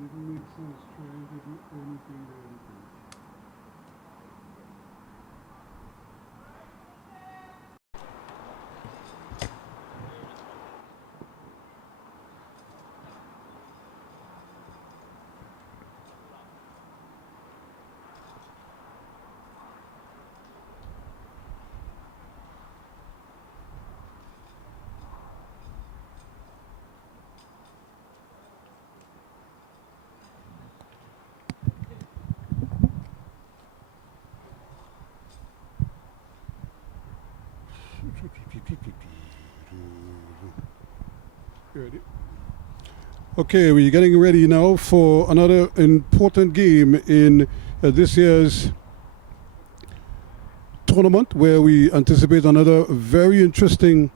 didn't make sense trying to do anything or anything. Okay, we're getting ready now for another important game in this year's tournament, where we anticipate another very interesting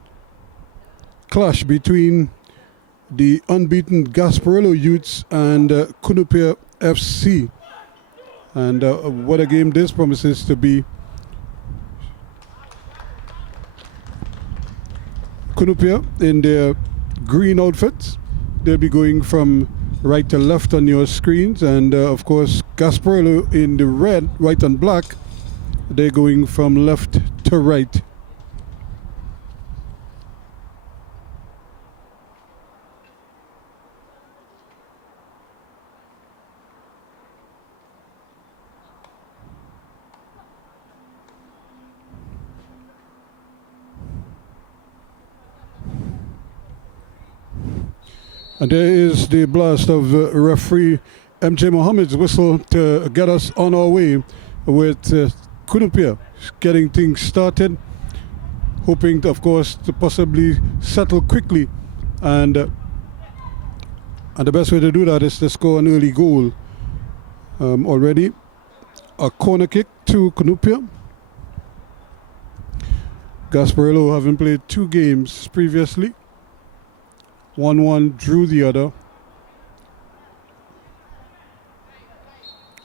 clash between the unbeaten Gasparillo Youths and Cunupia FC. And what a game this promises to be. Cunupia in their green outfits. They'll be going from right to left on your screens, and of course Gasparillo in the red, white and black, they're going from left to right. And there is the blast of referee MJ Mohammed's whistle to get us on our way with Cunupia getting things started, hoping to, of course, to possibly settle quickly, and the best way to do that is to score an early goal. Already a corner kick to Cunupia. Gasparillo having played 2 games previously. 1-1 drew the other,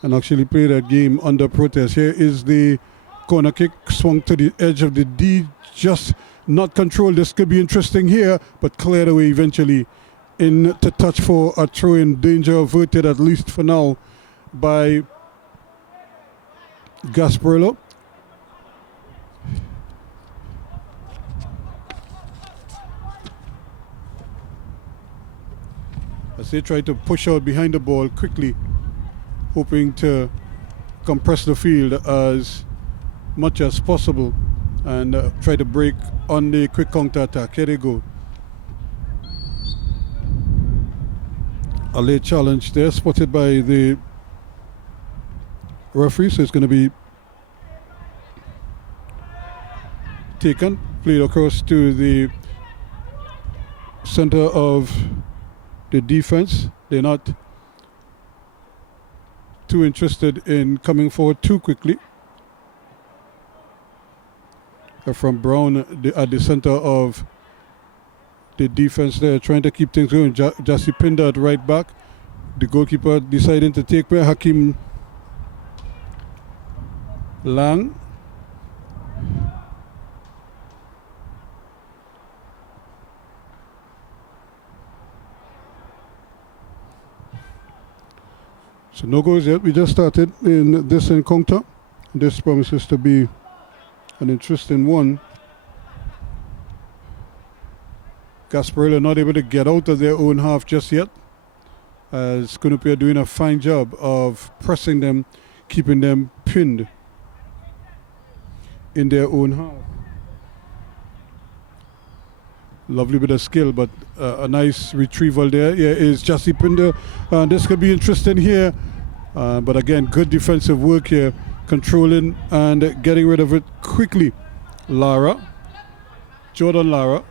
and actually played that game under protest. Here is the corner kick, swung to the edge of the D, just not controlled. This could be interesting here, but cleared away eventually in to touch for a throw-in. Danger averted, at least for now, by Gasparillo. As they try to push out behind the ball quickly, hoping to compress the field as much as possible and try to break on the quick counter attack. Here they go. A late challenge there, spotted by the referee, so it's going to be taken, played across to the center of the defense. They're not too interested in coming forward too quickly. From Brown at the center of the defense there, trying to keep things going. Jassy Pinder at right back. The goalkeeper deciding to take away Hakim Lang. So no goals yet. We just started in this encounter. This promises to be an interesting one. Gasparillo not able to get out of their own half just yet, as Cunupia doing a fine job of pressing them, keeping them pinned in their own half. Lovely bit of skill, but a nice retrieval there. Here is Jassy Pinder. This could be interesting here. But again, good defensive work here, controlling and getting rid of it quickly. Jordan Lara,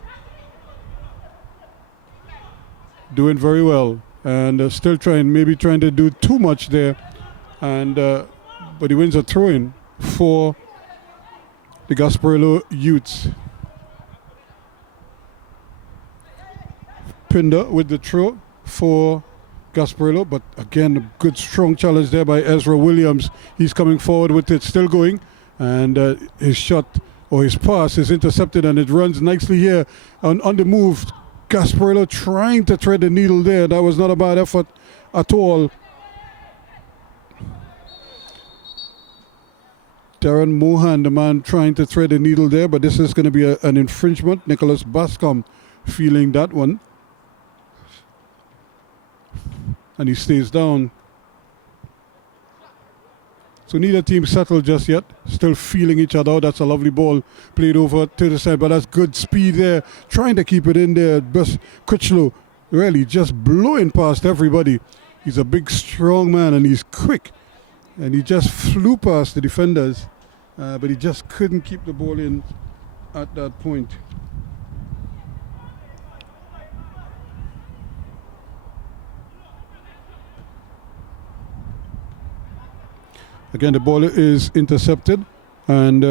doing very well, and still trying to do too much there, and but he wins a throw-in for the Gasparillo Youths. Pinder with the throw for Gasparillo, but again, a good strong challenge there by Ezra Williams. He's coming forward with it, still going, and his shot or his pass is intercepted, and it runs nicely here on the move. Gasparillo trying to thread the needle there. That was not a bad effort at all. Darren Mohan, the man trying to thread the needle there, but this is going to be an infringement. Nicholas Bascom feeling that one. And he stays down. So neither team settled just yet. Still feeling each other out. That's a lovely ball played over to the side, but that's good speed there. Trying to keep it in there. But Critchlow really just blowing past everybody. He's a big, strong man, and he's quick. And he just flew past the defenders, but he just couldn't keep the ball in at that point. Again, the ball is intercepted, and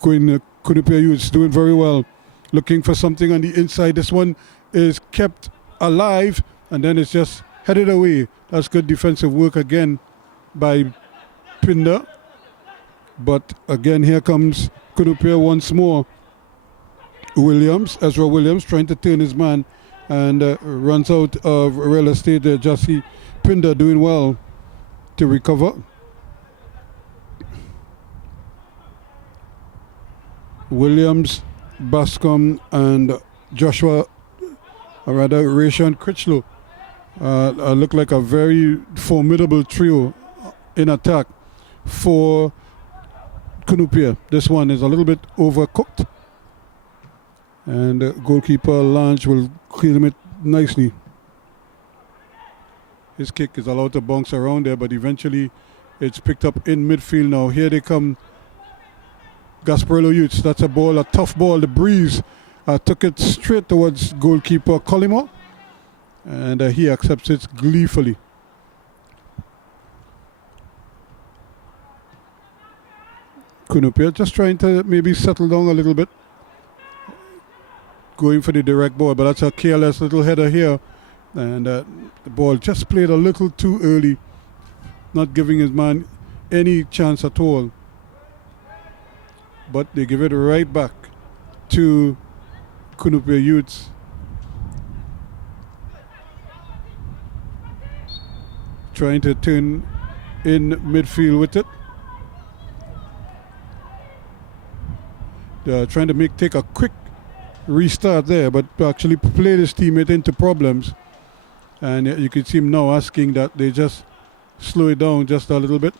Cunupia Youths doing very well, looking for something on the inside. This one is kept alive, and then it's just headed away. That's good defensive work again by Pinder. But again, here comes Cunupia once more. Ezra Williams trying to turn his man, and runs out of real estate there. Jesse Pinder doing well to recover. Williams, Bascom, and Rayshon Critchlow look like a very formidable trio in attack for Cunupia. This one is a little bit overcooked, and goalkeeper Lange will clean it nicely. His kick is allowed to bounce around there, but eventually it's picked up in midfield now. Here they come, Gasparillo Youths. That's a ball, a tough ball. The breeze took it straight towards goalkeeper Collymore, and he accepts it gleefully. Cunupia just trying to maybe settle down a little bit, going for the direct ball, but that's a careless little header here, and the ball just played a little too early, not giving his man any chance at all. But they give it right back to Cunupia Youths. Trying to turn in midfield with it. They're trying to take a quick restart there, but actually played his teammate into problems. And you can see him now asking that they just slow it down just a little bit.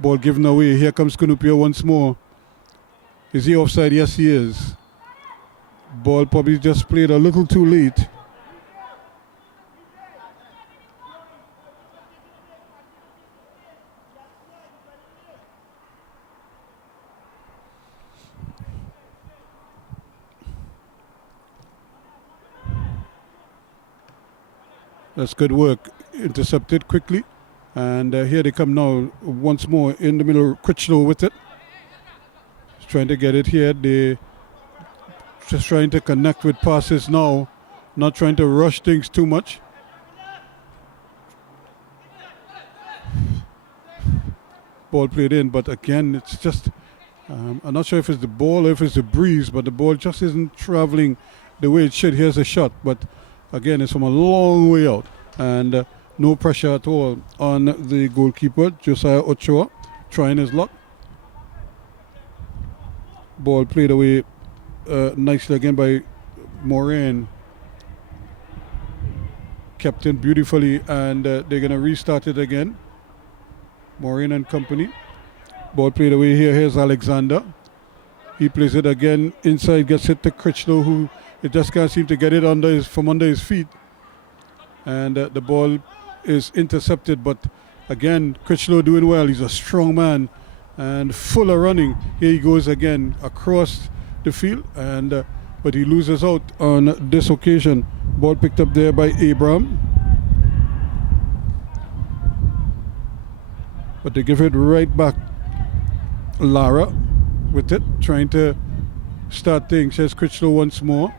Ball given away. Here comes Cunupia once more. Is he offside? Yes, he is. Ball probably just played a little too late. That's good work. Intercepted quickly. And here they come now once more in the middle. Critchlow with it. Just trying to get it here. They just trying to connect with passes now. Not trying to rush things too much. Ball played in, but again, it's just, I'm not sure if it's the ball or if it's the breeze, but the ball just isn't traveling the way it should. Here's a shot, but again, it's from a long way out. And no pressure at all on the goalkeeper, Josiah Ochoa, trying his luck. Ball played away nicely again by Moraine. Kept in beautifully, and they're going to restart it again. Moraine and company. Ball played away here. Here's Alexander. He plays it again inside, gets it to Critchlow, who it just can't seem to get it from under his feet. And the ball is intercepted, but again, Critchlow doing well. He's a strong man and full of running. Here he goes again across the field, and but he loses out on this occasion. Ball picked up there by Abraham, but they give it right back. Lara with it, trying to start things. Here's Critchlow once more.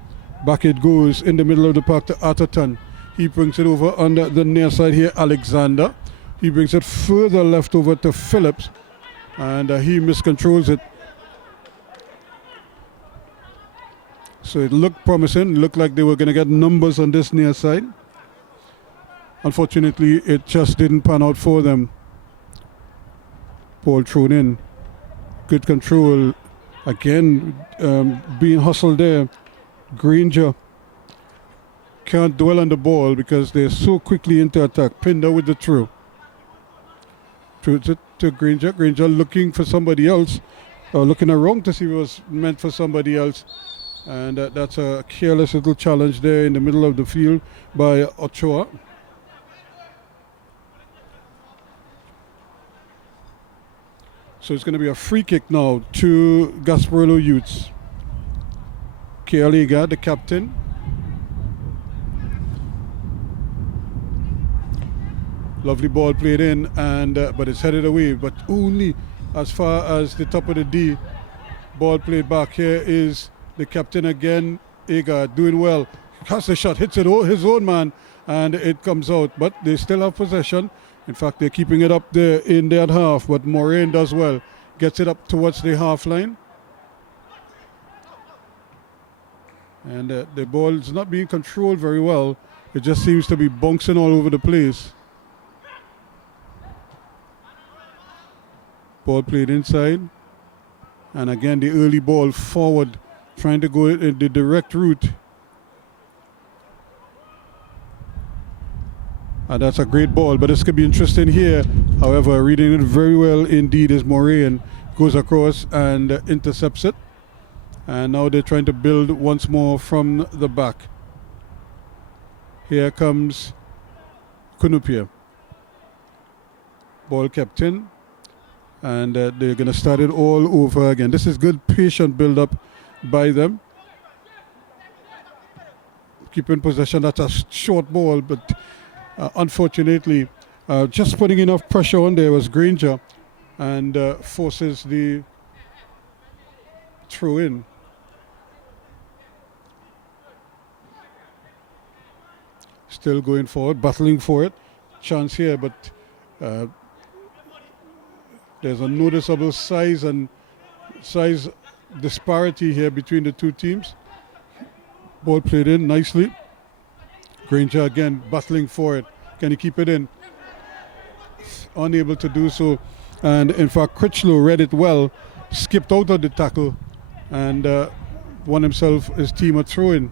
Back it goes in the middle of the park to Atherton. He brings it over on the near side here, Alexander. He brings it further left over to Phillips, and he miscontrols it. So it looked promising. Looked like they were going to get numbers on this near side. Unfortunately, it just didn't pan out for them. Ball thrown in. Good control. Again, being hustled there. Granger can't dwell on the ball because they're so quickly into attack. Pinder with the throw. Throws it to Granger. Granger looking for somebody else. Looking around to see if it was meant for somebody else. And that's a careless little challenge there in the middle of the field by Ochoa. So it's going to be a free kick now to Gasparillo Youths. Kealiga, the captain. Lovely ball played in, and but it's headed away, but only as far as the top of the D. Ball played back. Here is the captain again, Ega, doing well. Has the shot, hits it his own man, and it comes out. But they still have possession. In fact, they're keeping it up there in that half, but Moraine does well. Gets it up towards the half line. And the ball is not being controlled very well. It just seems to be bouncing all over the place. Ball played inside. And again, the early ball forward, trying to go in the direct route. And that's a great ball, but this could be interesting here. However, reading it very well indeed is Moraine. Goes across and intercepts it. And now they're trying to build once more from the back. Here comes Cunupia. Ball kept in. And they're going to start it all over again. This is good patient build-up by them. Keeping possession, that's a short ball, but unfortunately, just putting enough pressure on there was Granger and forces the throw in. Still going forward, battling for it. Chance here, but there's a noticeable size disparity here between the two teams. Ball played in nicely. Granger again battling for it. Can he keep it in? Unable to do so. And in fact, Critchlow read it well, skipped out of the tackle, and won his team a throw-in.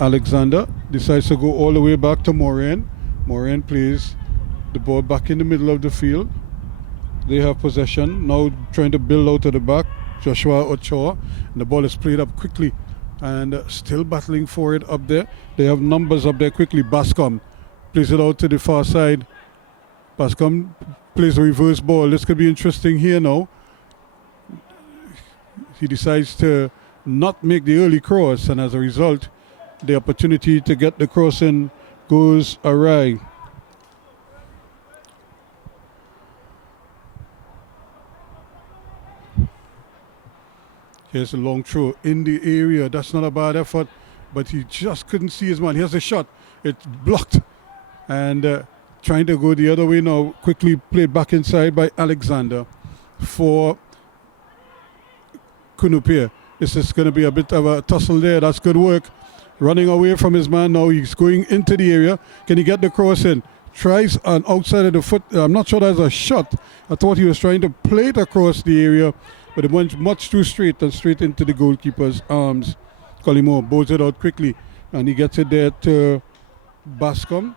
Alexander decides to go all the way back to Moraine. Moraine plays the ball back in the middle of the field. They have possession, now trying to build out to the back. Joshua Ochoa, and the ball is played up quickly and still battling for it up there. They have numbers up there quickly. Bascom plays it out to the far side. Bascom plays a reverse ball. This could be interesting here now. He decides to not make the early cross, and as a result, the opportunity to get the cross in goes awry. Here's a long throw in the area. That's not a bad effort, but he just couldn't see his man. Here's a shot. It's blocked. And trying to go the other way now. Quickly played back inside by Alexander for Cunupia. This is going to be a bit of a tussle there. That's good work. Running away from his man now. He's going into the area. Can he get the cross in? Tries on outside of the foot. I'm not sure that's a shot. I thought he was trying to play it across the area, but it went much too straight and straight into the goalkeeper's arms. Collymore bowls it out quickly, and he gets it there to Bascom.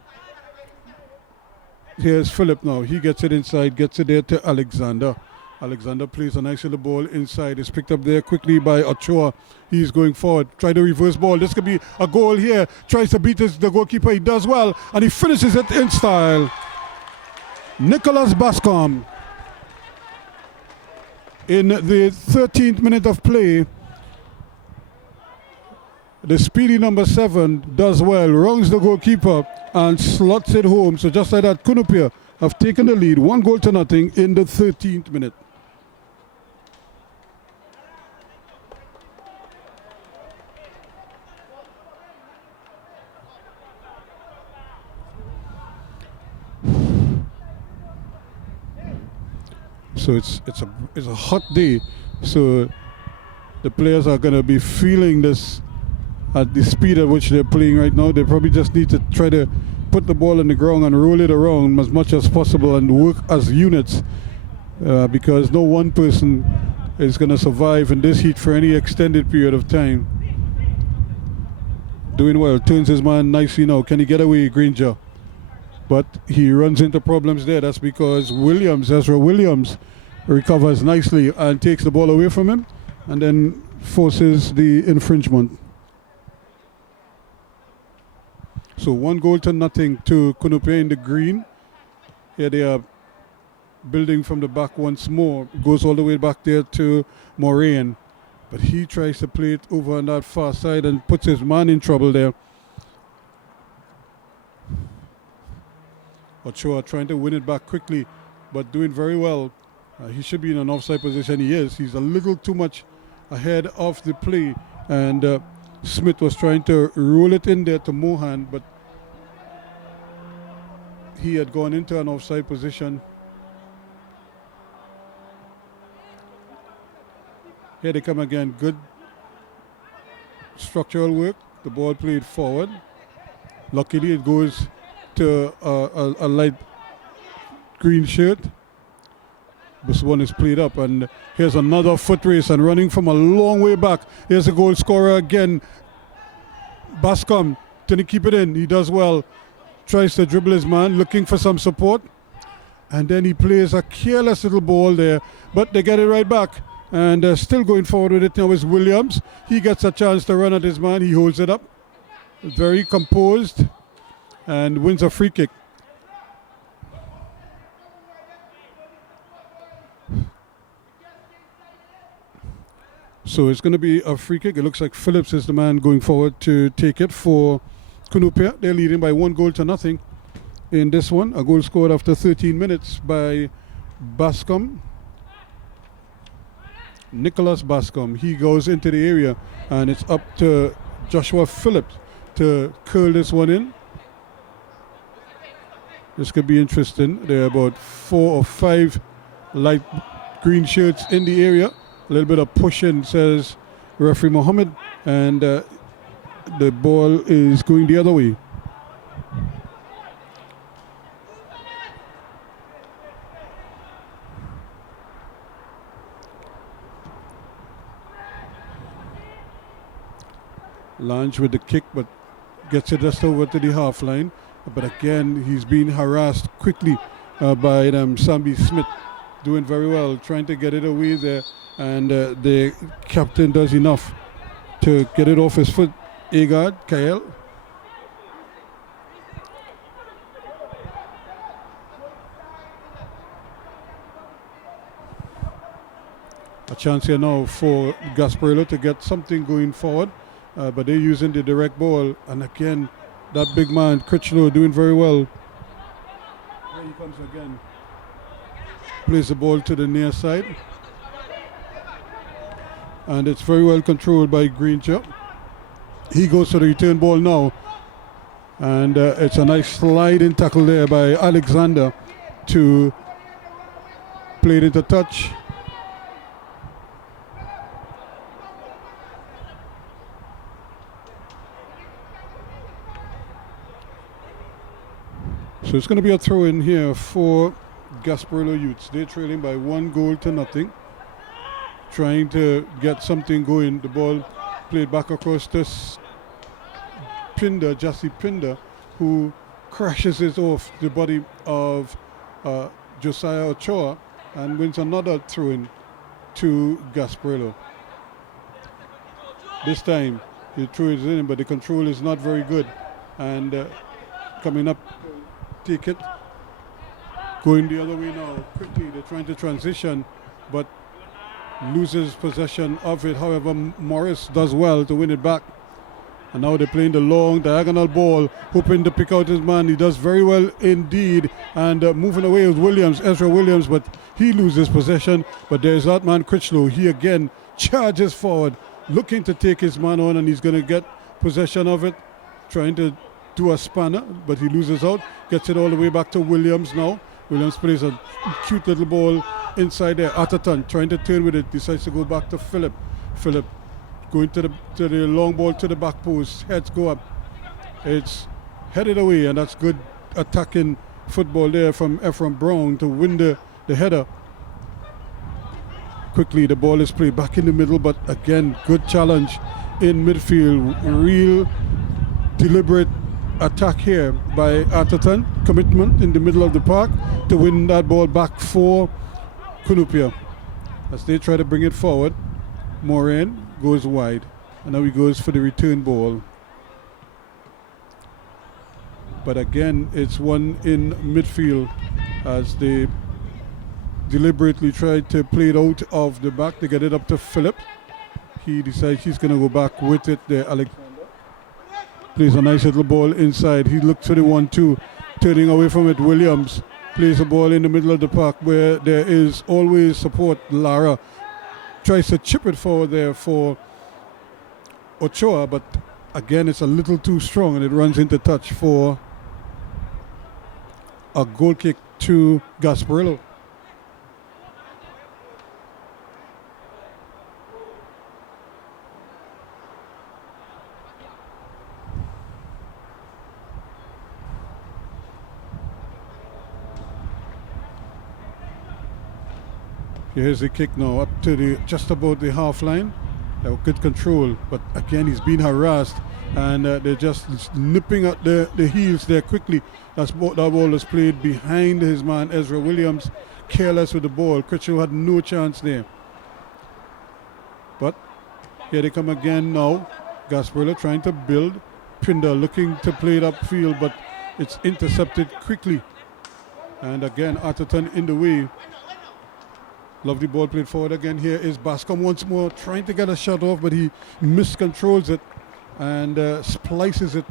Here's Philip now. He gets it inside, gets it there to Alexander. Alexander plays a nice little ball inside. It's picked up there quickly by Ochoa. He's going forward. Try the reverse ball. This could be a goal here. Tries to beat the goalkeeper. He does well, and he finishes it in style. Nicholas Bascom. In the 13th minute of play, the speedy number 7 does well, wrongs the goalkeeper and slots it home. So just like that, Cunupia have taken the lead, 1-0 in the 13th minute. So it's a hot day. So the players are going to be feeling this at the speed at which they're playing right now. They probably just need to try to put the ball on the ground and roll it around as much as possible and work as units, because no one person is going to survive in this heat for any extended period of time. Doing well, turns his man nicely now. Can he get away, Granger? But he runs into problems there. That's because Ezra Williams, recovers nicely and takes the ball away from him and then forces the infringement. So 1-0 to Cunupia in the green. Here they are building from the back once more. Goes all the way back there to Moraine. But he tries to play it over on that far side and puts his man in trouble there. Ochoa trying to win it back quickly, but doing very well. He should be in an offside position. He is. He's a little too much ahead of the play. And Smith was trying to roll it in there to Mohan, but he had gone into an offside position. Here they come again. Good structural work. The ball played forward. Luckily it goes to a light green shirt. This one is played up, and here's another foot race and running from a long way back. Here's a goal scorer again. Bascom, can he keep it in? He does well. Tries to dribble his man, looking for some support. And then he plays a careless little ball there, but they get it right back. And still going forward with it now is Williams. He gets a chance to run at his man. He holds it up. Very composed and wins a free kick. So it's going to be a free kick. It looks like Phillips is the man going forward to take it for Cunupia. They're leading by 1-0 in this one. A goal scored after 13 minutes by Bascom. Nicholas Bascom. He goes into the area, and it's up to Joshua Phillips to curl this one in. This could be interesting. There are about 4 or 5 light green shirts in the area. A little bit of pushing, says referee Mohammed, and the ball is going the other way. Lange with the kick, but gets it just over to the half line. But again, he's being harassed quickly by Sambi Smith, doing very well, trying to get it away there. And the captain does enough to get it off his foot. Agard, Kael. A chance here now for Gasparillo to get something going forward. But they're using the direct ball. And again, that big man, Critchlow, doing very well. Here he comes again. Plays the ball to the near side. And it's very well controlled by Granger. He goes to the return ball now. And it's a nice sliding tackle there by Alexander to play it into touch. So it's going to be a throw in here for Gasparillo Youths. They're trailing by 1-0. Trying to get something going. The ball played back across to Pinder, Jassy Pinder, who crashes it off the body of Josiah Ochoa and wins another throw-in to Gasparillo. This time he throws it in, but the control is not very good. And coming up, take it. Going the other way now, quickly. They're trying to transition, but loses possession of it. However, Morris does well to win it back. And now they're playing the long diagonal ball, hoping to pick out his man. He does very well indeed. And moving away with Williams, Ezra Williams, but he loses possession. But there's that man, Critchlow. He again charges forward, looking to take his man on, and he's going to get possession of it, trying to do a spanner, but he loses out. Gets it all the way back to Williams now. Williams plays a cute little ball inside there. Atherton trying to turn with it, decides to go back to Philip. Philip going to the long ball to the back post. Heads go up. It's headed away, and that's good attacking football there from Ephraim Brown to win the header. Quickly, the ball is played back in the middle, but again, good challenge in midfield. Real deliberate attack here by Atherton. Commitment in the middle of the park to win that ball back for Cunupia. As they try to bring it forward, Moran goes wide, and now he goes for the return ball. But again, it's one in midfield as they deliberately tried to play it out of the back to get it up to Philip. He decides he's going to go back with it there. Alexander plays a nice little ball inside. He looks for the 1-2, turning away from it. Williams plays a ball in the middle of the park where there is always support. Lara tries to chip it forward there for Ochoa, but again, it's a little too strong and it runs into touch for a goal kick to Gasparillo. Here's the kick now up to just about the half line. Good control, but again he's being harassed, and they're just nipping at the heels there quickly. That ball is played behind his man Ezra Williams, careless with the ball. Critchlow had no chance there. But here they come again now. Gasparillo trying to build. Pinder looking to play it upfield, but it's intercepted quickly. And again, Atherton in the way. Lovely ball played forward again. Here is Bascom once more trying to get a shot off, but he miscontrols it and splices it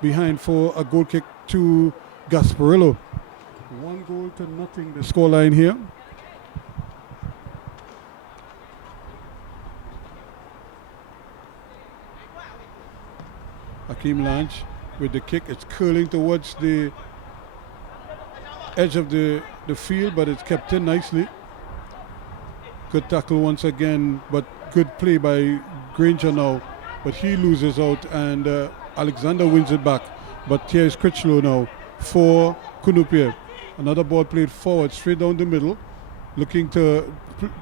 behind for a goal kick to Gasparillo. 1-0 the scoreline here. Hakeem Lange with the kick. It's curling towards the edge of the field, but it's kept in nicely. Good tackle once again, but good play by Granger now. But he loses out, and Alexander wins it back. But here's Critchlow now for Cunupia. Another ball played forward, straight down the middle. Looking to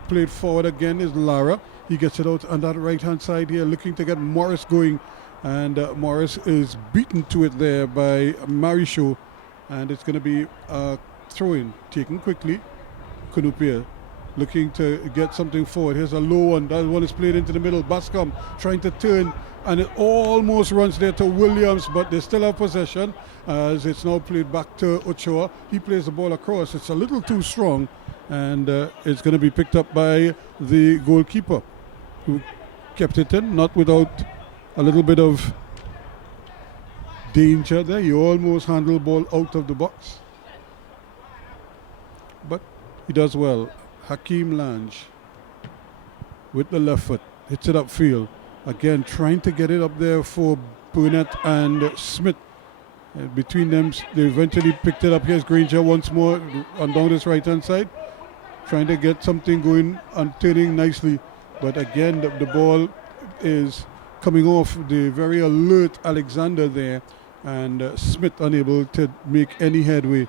play it forward again is Lara. He gets it out on that right-hand side here, looking to get Morris going. And Morris is beaten to it there by Maricho. And it's going to be a throw-in, taken quickly. Cunupia looking to get something forward. Here's a low one. That one is played into the middle. Bascom trying to turn, and it almost runs there to Williams, but they still have possession as it's now played back to Ochoa. He plays the ball across. It's a little too strong, and it's going to be picked up by the goalkeeper, who kept it in, not without a little bit of danger there. He almost handled the ball out of the box, but he does well. Hakeem Lange with the left foot hits it upfield again, trying to get it up there for Burnett and Smith. Between them, they eventually picked it up. Here's Granger once more on down this right hand side, trying to get something going and turning nicely, but again the ball is coming off the very alert Alexander there, and Smith unable to make any headway.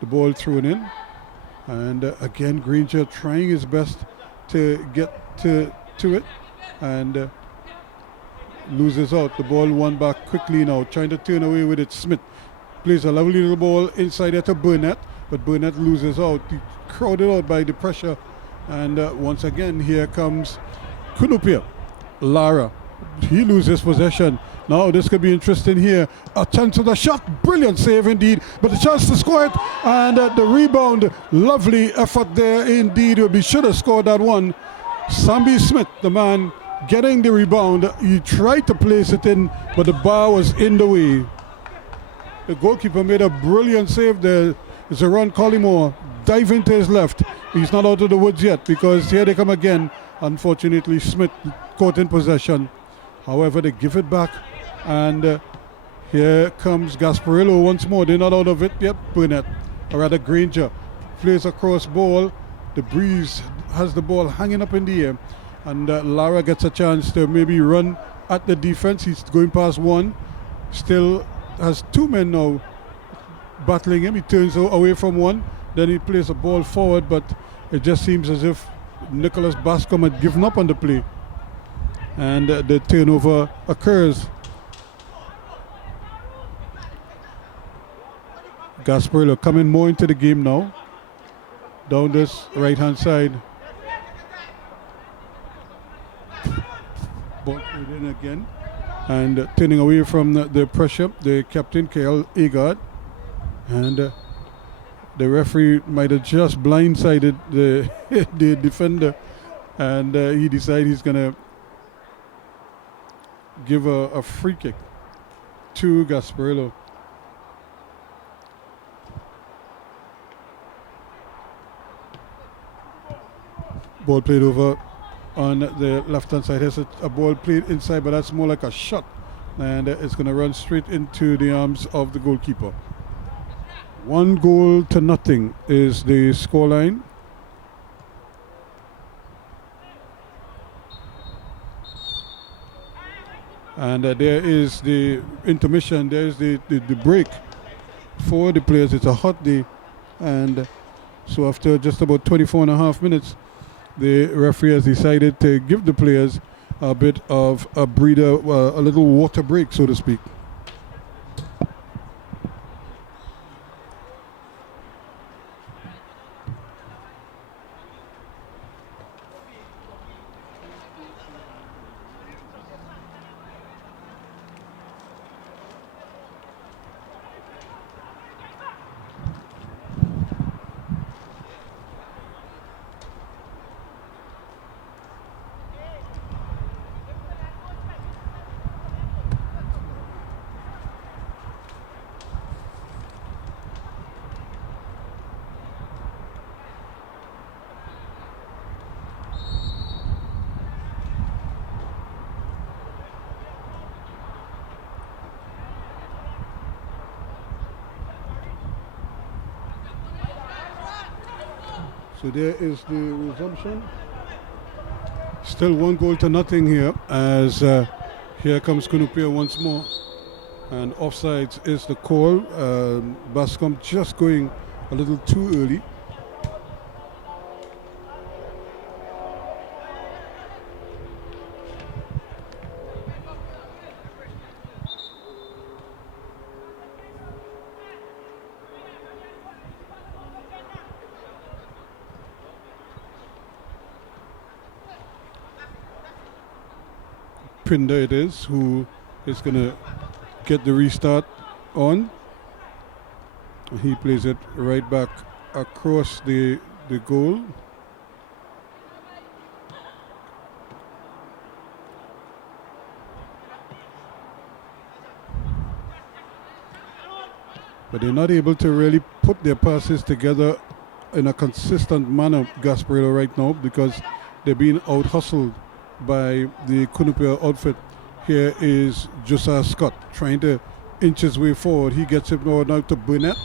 The ball thrown in. And again, Granger trying his best to get to it, and loses out. The ball won back quickly now, trying to turn away with it. Smith plays a lovely little ball inside there to Burnett, but Burnett loses out. He crowded out by the pressure. And once again, here comes Cunupia. Lara, he loses possession. Now this could be interesting here. A chance of the shot. Brilliant save indeed. But the chance to score it. And the rebound. Lovely effort there indeed. We should have scored that one. Sambi Smith, the man getting the rebound. He tried to place it in, but the bar was in the way. The goalkeeper made a brilliant save there. Zeron Collymore diving to his left. He's not out of the woods yet, because here they come again. Unfortunately, Smith caught in possession. However, they give it back. And here comes Gasparillo once more. They're not out of it yet. Burnett, or rather Granger, plays a cross ball. The Breeze has the ball hanging up in the air. And Lara gets a chance to maybe run at the defense. He's going past one. Still has two men now battling him. He turns away from one. Then he plays a ball forward, but it just seems as if Nicholas Bascom had given up on the play. And the turnover occurs. Gasparillo coming more into the game now. Down this right-hand side. Ball played in again. And turning away from the pressure, the captain, Kyle Agard. And the referee might have just blindsided the, the defender. And he decided he's going to give a free kick to Gasparillo. Ball played over on the left-hand side. There's a ball played inside, but that's more like a shot. And it's going to run straight into the arms of the goalkeeper. 1-0 is the scoreline. And there is the intermission. There's the break for the players. It's a hot day. And so after just about 24 and a half minutes, the referee has decided to give the players a bit of a breather, a little water break, so to speak. So there is the resumption. Still 1-0 here as here comes Cunupia once more. And offsides is the call. Bascom just going a little too early. Pinder it is who is going to get the restart on. He plays it right back across the goal. But they're not able to really put their passes together in a consistent manner, Gasparillo, right now, because they're being out-hustled by the Cunupia outfit. Here is Josiah Scott trying to inch his way forward. He gets it now to Burnett,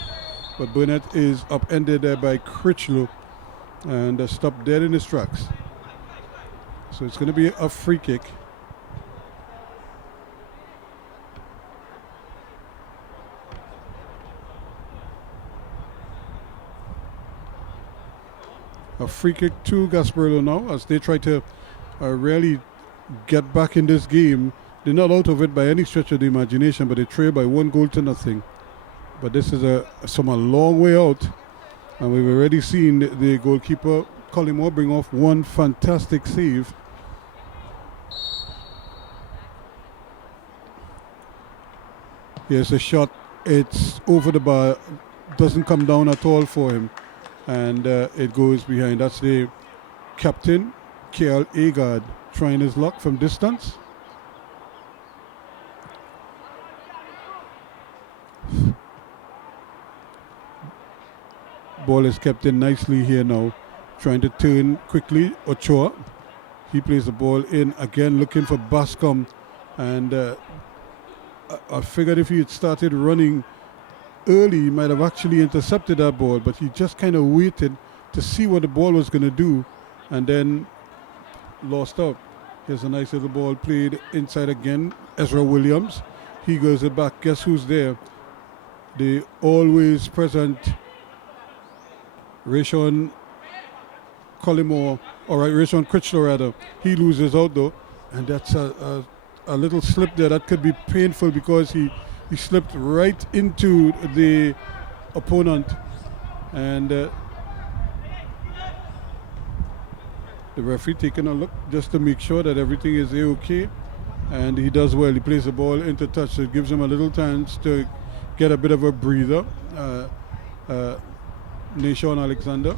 but Burnett is upended there by Critchlow and stopped dead in his tracks. So it's going to be a free kick. A free kick to Gasparillo now as they try to really get back in this game. They're not out of it by any stretch of the imagination, but they trail by 1-0. But this is a long way out, and we've already seen the goalkeeper Colin Moore bring off one fantastic save. Here's a shot. It's over the bar, doesn't come down at all for him, and it goes behind. That's the captain, Kyle Agard, trying his luck from distance. Ball is kept in nicely here now. Trying to turn quickly. Ochoa. He plays the ball in again, looking for Bascom. And I figured if he had started running early, he might have actually intercepted that ball. But he just kind of waited to see what the ball was going to do. And then lost out. Here's a nice little ball played inside again. Ezra Williams. He goes it back. Guess who's there? The always present Rayshon Collymore, Rayshon Critchlow rather. He loses out though, and that's a little slip there that could be painful because he slipped right into the opponent, and the referee taking a look just to make sure that everything is okay, and he does well. He plays the ball into touch, so it gives him a little chance to get a bit of a breather. Nashon Alexander.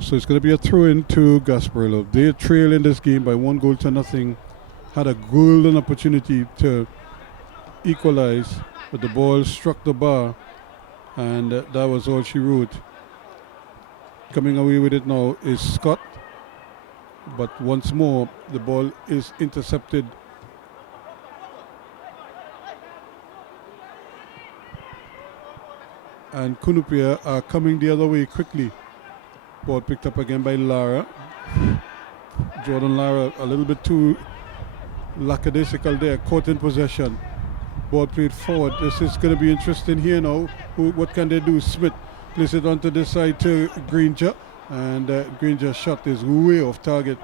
So it's going to be a throw-in to Gasparillo. They trail in this game by 1-0. Had a golden opportunity to equalize, but the ball struck the bar, and that was all she wrote. Coming away with it now is Scott, but once more the ball is intercepted. And Cunupia are coming the other way quickly. Ball picked up again by Lara. Jordan Lara a little bit too lackadaisical there, caught in possession. Ball played forward. This is going to be interesting here now. What can they do? Smith plays it onto this side to Granger, and Granger's shot is way off target.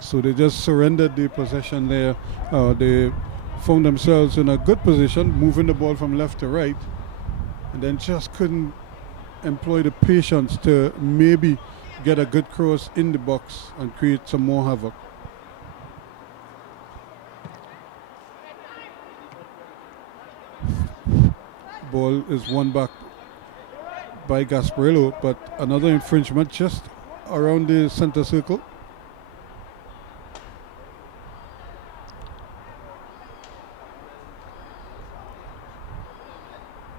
So they just surrendered the possession there. They found themselves in a good position, moving the ball from left to right, and then just couldn't employ the patience to maybe get a good cross in the box and create some more havoc. Ball is won back by Gasparillo, but another infringement just around the center circle.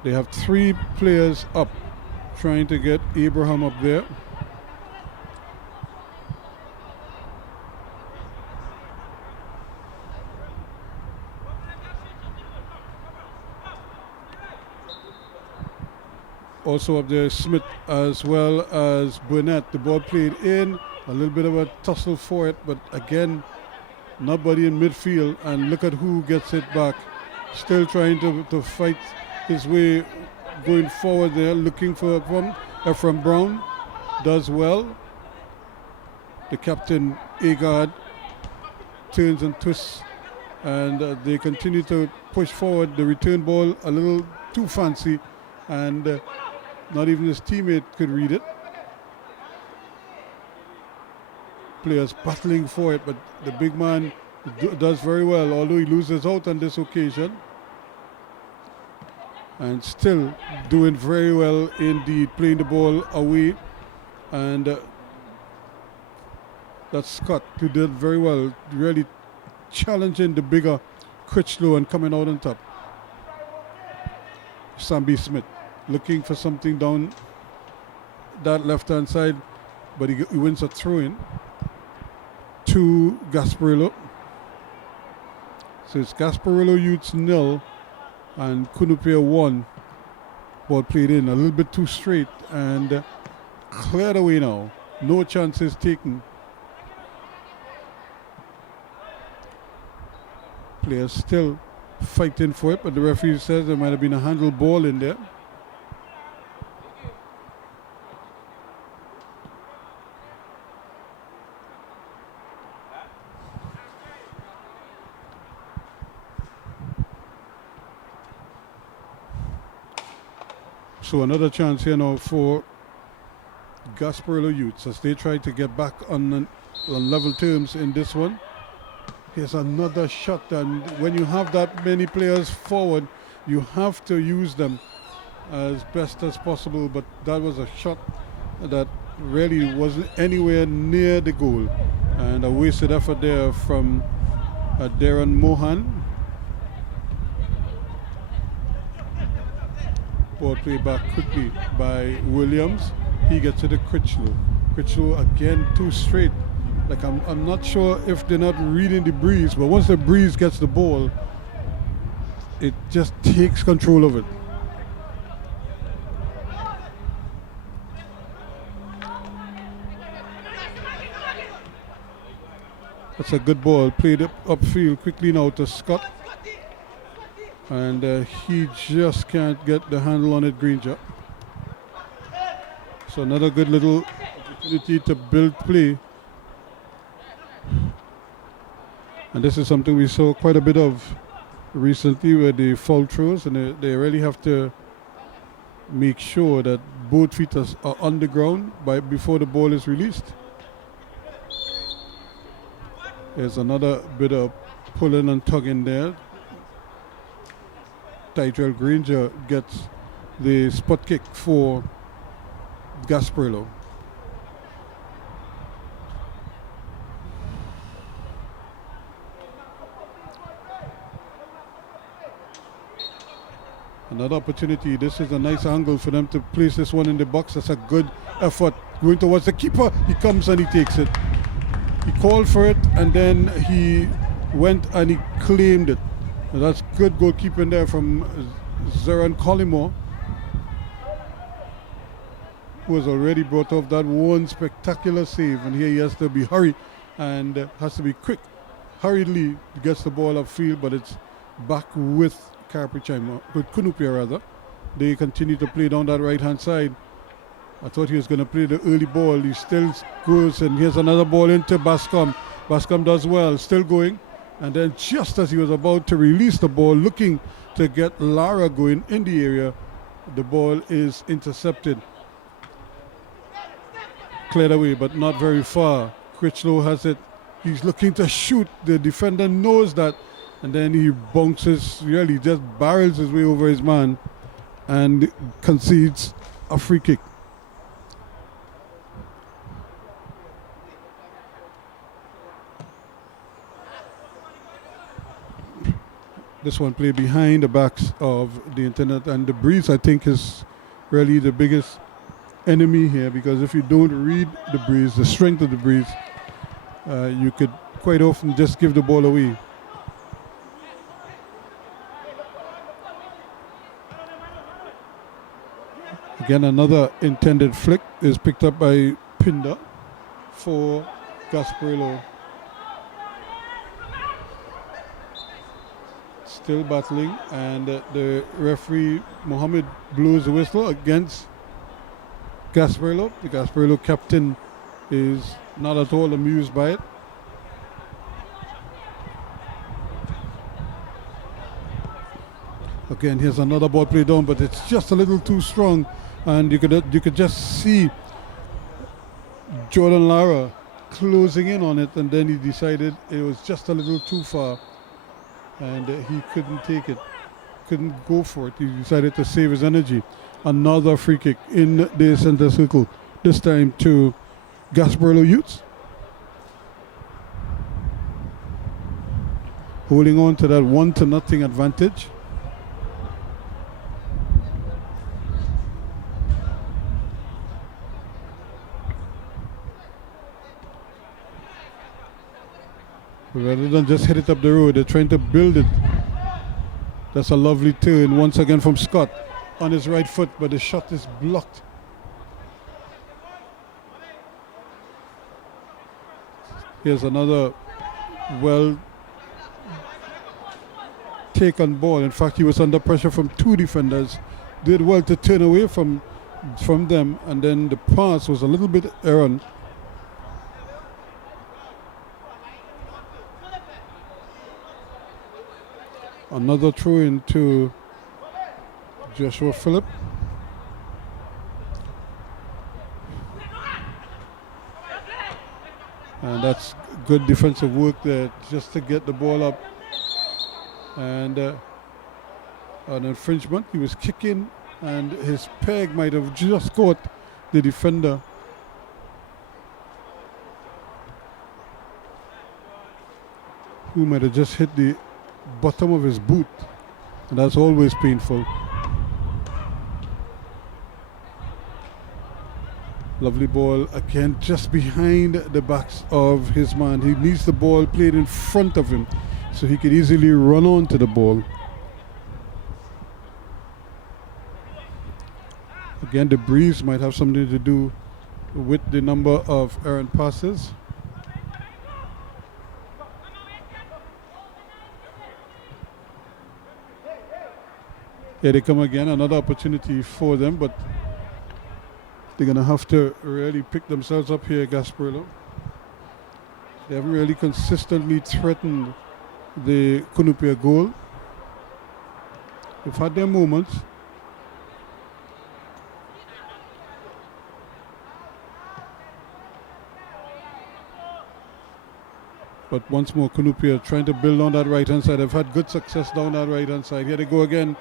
They have 3 players up, trying to get Abraham up there. Also up there, Smith as well as Burnett. The ball played in, a little bit of a tussle for it, but again, nobody in midfield, and look at who gets it back. Still trying to fight his way going forward there, looking for from Brown. Does well. The captain, Agard, turns and twists, and they continue to push forward. The return ball a little too fancy, and not even his teammate could read it. Players battling for it, but the big man does very well, although he loses out on this occasion. And still doing very well indeed, playing the ball away. And that's Scott, who did very well, really challenging the bigger Critchlow and coming out on top. Sambi Smith looking for something down that left-hand side, but he wins a throw-in to Gasparillo. So it's Gasparillo Youths 0 and Cunupia 1. Ball played in a little bit too straight and cleared away now. No chances taken. Players still fighting for it, but the referee says there might have been a handle ball in there. So another chance here now for Gasparillo Youths as they try to get back on level terms in this one. Here's another shot, and when you have that many players forward, you have to use them as best as possible, but that was a shot that really wasn't anywhere near the goal, and a wasted effort there from Darren Mohan. Ball played back quickly by Williams. He gets to the Critchlow. Critchlow again too straight. Like I'm not sure if they're not reading the breeze, but once the breeze gets the ball, it just takes control of it. That's a good ball, played upfield quickly now to Scott. And he just can't get the handle on it, Granger. So another good little opportunity to build play. And this is something we saw quite a bit of recently with the foul throws, and they really have to make sure that both feet are on the ground before the ball is released. There's another bit of pulling and tugging there. Tyrell Granger gets the spot kick for Gasparillo. Another opportunity. This is a nice angle for them to place this one in the box. That's a good effort. Going towards the keeper. He comes and he takes it. He called for it and then he went and he claimed it. And that's good goalkeeping there from Zeran Collymore, who has already brought off that one spectacular save. And here he has to be hurried and has to be quick. Hurriedly gets the ball upfield, but it's back with with Cunupia rather. They continue to play down that right hand side. I thought he was going to play the early ball. He still goes, and here's another ball into Bascom. Bascom does well, still going. And then just as he was about to release the ball, looking to get Lara going in the area, the ball is intercepted. Cleared away, but not very far. Critchlow has it. He's looking to shoot. The defender knows that. And then he bounces, really just barrels his way over his man and concedes a free kick. This one played behind the backs of the internet, and the breeze, I think, is really the biggest enemy here, because if you don't read the breeze, the strength of the breeze, you could quite often just give the ball away. Again, another intended flick is picked up by Pinder for Gasparillo. Still battling, and the referee Mohammed blows the whistle against Gasparillo. The Gasparillo captain is not at all amused by it. Again, here's another ball played down, but it's just a little too strong, and you could just see Jordan Lara closing in on it, and then he decided it was just a little too far, and he couldn't take it, couldn't go for it. He decided to save his energy. Another free kick in the center circle, this time to Gasparillo Youths. Holding on to that 1-0 advantage. Rather than just hit it up the road, they're trying to build it. That's a lovely turn once again from Scott on his right foot, but the shot is blocked. Here's another well taken ball. In fact, he was under pressure from two defenders. Did well to turn away from them, and then the pass was a little bit errant. Another throw into Joshua Phillip. And that's good defensive work there just to get the ball up. And an infringement. He was kicking and his peg might have just caught the defender. Who might have just hit the bottom of his boot, and that's always painful. Lovely ball again, just behind the backs of his man. He needs the ball played in front of him so he could easily run on to the ball. Again, the breeze might have something to do with the number of errant passes. Here they come again, another opportunity for them, but they're going to have to really pick themselves up here, Gasparillo. They haven't really consistently threatened the Cunupia goal. They've had their moments. But once more, Cunupia trying to build on that right-hand side. They've had good success down that right-hand side. Here they go again.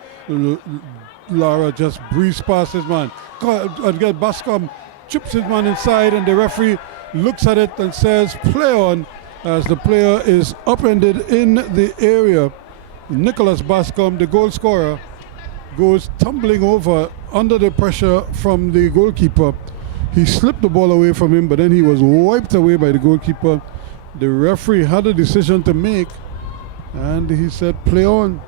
Lara just breezed past his man. Again, Bascom chips his man inside, and the referee looks at it and says, play on, as the player is upended in the area. Nicholas Bascom, the goal scorer, goes tumbling over under the pressure from the goalkeeper. He slipped the ball away from him, but then he was wiped away by the goalkeeper. The referee had a decision to make, and he said, play on.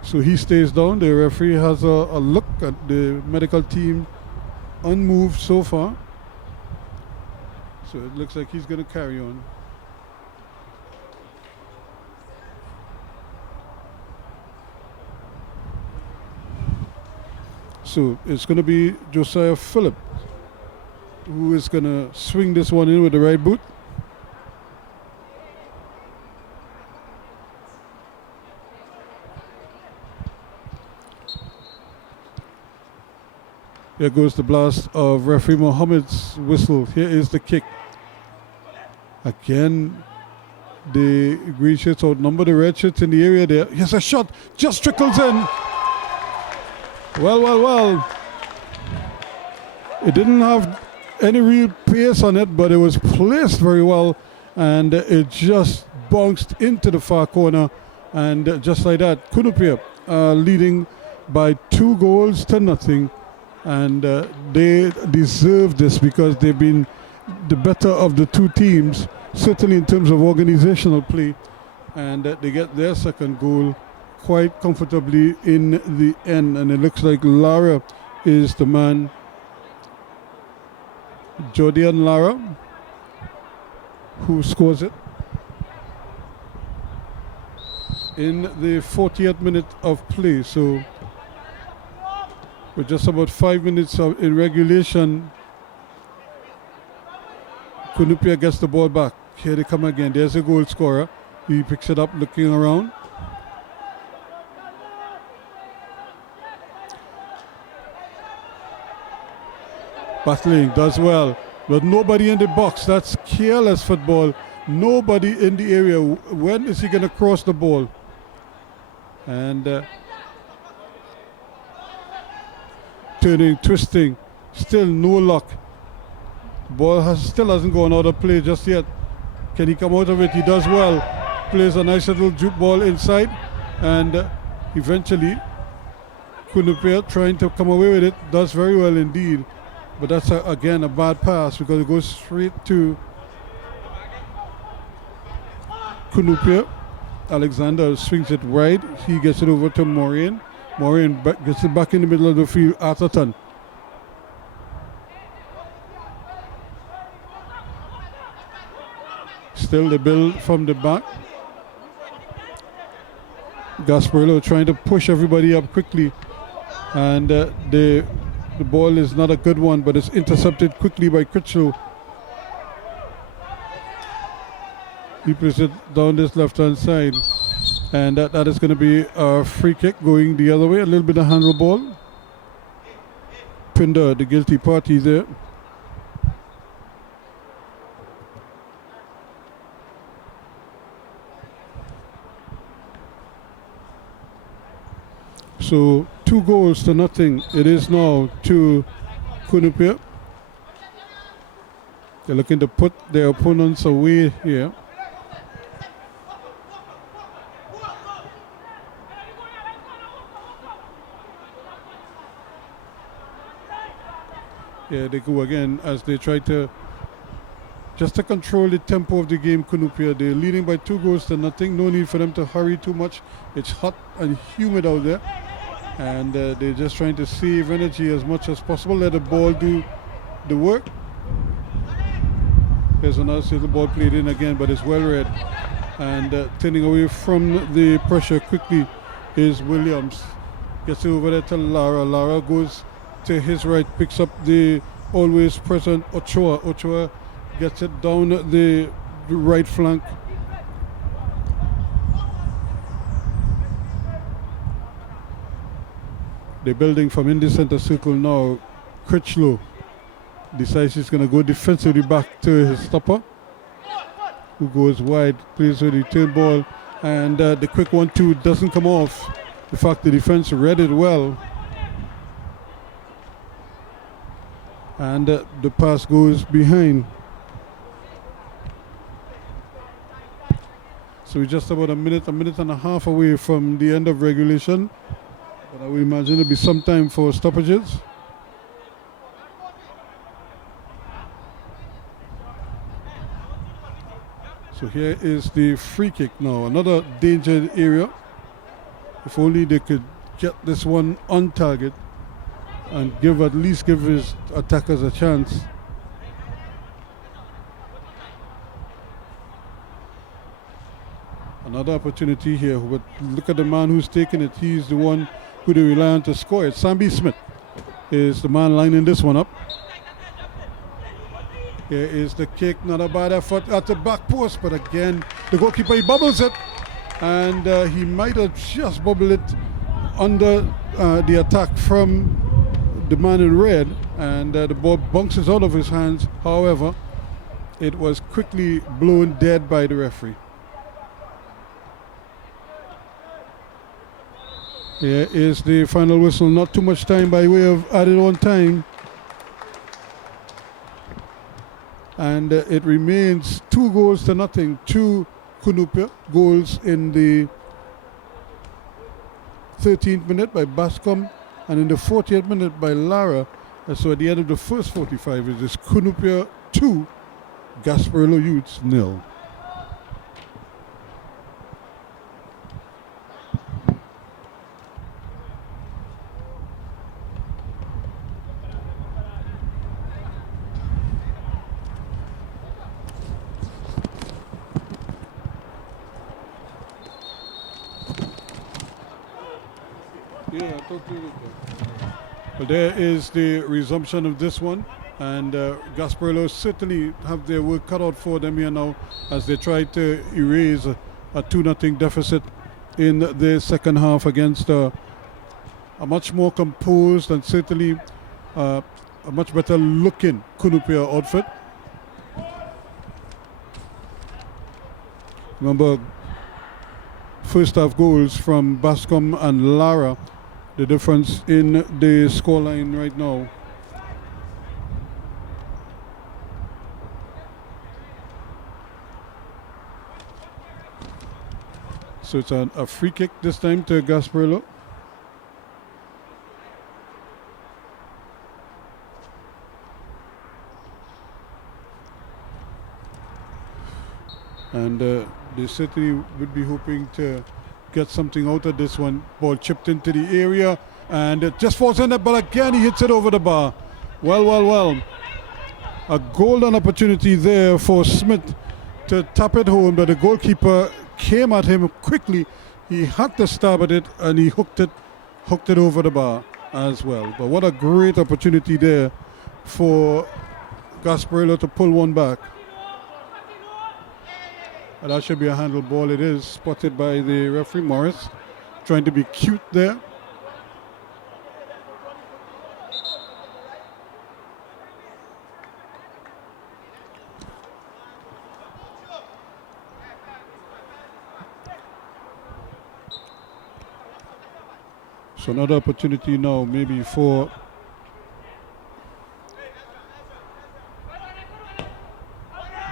So he stays down. The referee has a look at the medical team, unmoved so far. So it looks like he's going to carry on. So it's going to be Josiah Phillip who is going to swing this one in with the right boot. Here goes the blast of referee Mohammed's whistle. Here is the kick. Again, the green shirts outnumber the red shirts in the area there. Here's a shot, just trickles in. Well. It didn't have any real pace on it, but it was placed very well, and it just bounced into the far corner, and just like that, Cunupia leading by 2-0, and they deserve this because they've been the better of the two teams, certainly in terms of organizational play, and they get their second goal quite comfortably in the end, and it looks like Lara is the man. Jordan Lara, who scores it in the 40th minute of play. So with just about 5 minutes in regulation, Cunupia gets the ball back. Here they come again. There's a goal scorer. He picks it up looking around. Battling, does well, but nobody in the box. That's careless football. Nobody in the area. When is he going to cross the ball? And turning, twisting, still no luck. Ball still hasn't gone out of play just yet. Can he come out of it? He does well. Plays a nice little juke ball inside, and eventually Cunupia trying to come away with it. Does very well indeed. But that's, again, a bad pass because it goes straight to Cunupia. Alexander swings it right. He gets it over to Maureen. Maureen gets it back in the middle of the field. Atherton. Still the build from the back. Gasparillo trying to push everybody up quickly. And the ball is not a good one, but it's intercepted quickly by Critchlow. He puts it down this left-hand side. And that is going to be a free kick going the other way. A little bit of handle ball. Pinder, the guilty party there. So 2-0 it is now to Cunupia. They're looking to put their opponents away here. Yeah, they go again as they try to just to control the tempo of the game. Cunupia, they're leading by 2-0. No need for them to hurry too much. It's hot and humid out there, and they're just trying to save energy as much as possible. Let the ball do the work. Here's another little ball played in again, but it's well read. And turning away from the pressure quickly is Williams. Gets it over there to Lara. Lara goes to his right, picks up the always present Ochoa. Ochoa gets it down the right flank. They're building from in the center circle now. Critchlow decides he's going to go defensively back to his stopper, who goes wide, plays with the turn ball, and the quick 1-2 doesn't come off. In fact, the defense read it well, and the pass goes behind. So we're just about a minute and a half away from the end of regulation, but I would imagine it'll be some time for stoppages. So here is the free kick now, another danger area. If only they could get this one on target and at least give his attackers a chance. Another opportunity here, but look at the man who's taking it. He's the one who they rely on to score it. Sambi Smith is the man lining this one up. Here is the kick, not a bad effort at the back post, but again, the goalkeeper, he bubbles it, and he might have just bubbled it under the attack from the man in red, and the ball bounces out of his hands. However, it was quickly blown dead by the referee. Here is the final whistle, not too much time by way of added on time. And it remains 2-0. 2 Cunupia goals in the 13th minute by Bascom and in the 40th minute by Lara. So at the end of the first 45 it is Cunupia 2, Gasparillo Youths 0. Well, there is the resumption of this one, and Gasparillo certainly have their work cut out for them here now as they try to erase a 2-0 deficit in the second half against a much more composed and certainly a much better looking Cunupia outfit. Remember, first half goals from Bascom and Lara, the difference in the scoreline right now. So it's a free kick this time to Gasparillo. And they certainly would be hoping to get something out of this one. Ball chipped into the area and it just falls in there, but again he hits it over the bar. Well. A golden opportunity there for Smith to tap it home, but the goalkeeper came at him quickly. He had to stab at it and he hooked it over the bar as well. But what a great opportunity there for Gasparillo to pull one back. And that should be a handle ball. It is spotted by the referee Morris, trying to be cute there. So another opportunity now maybe for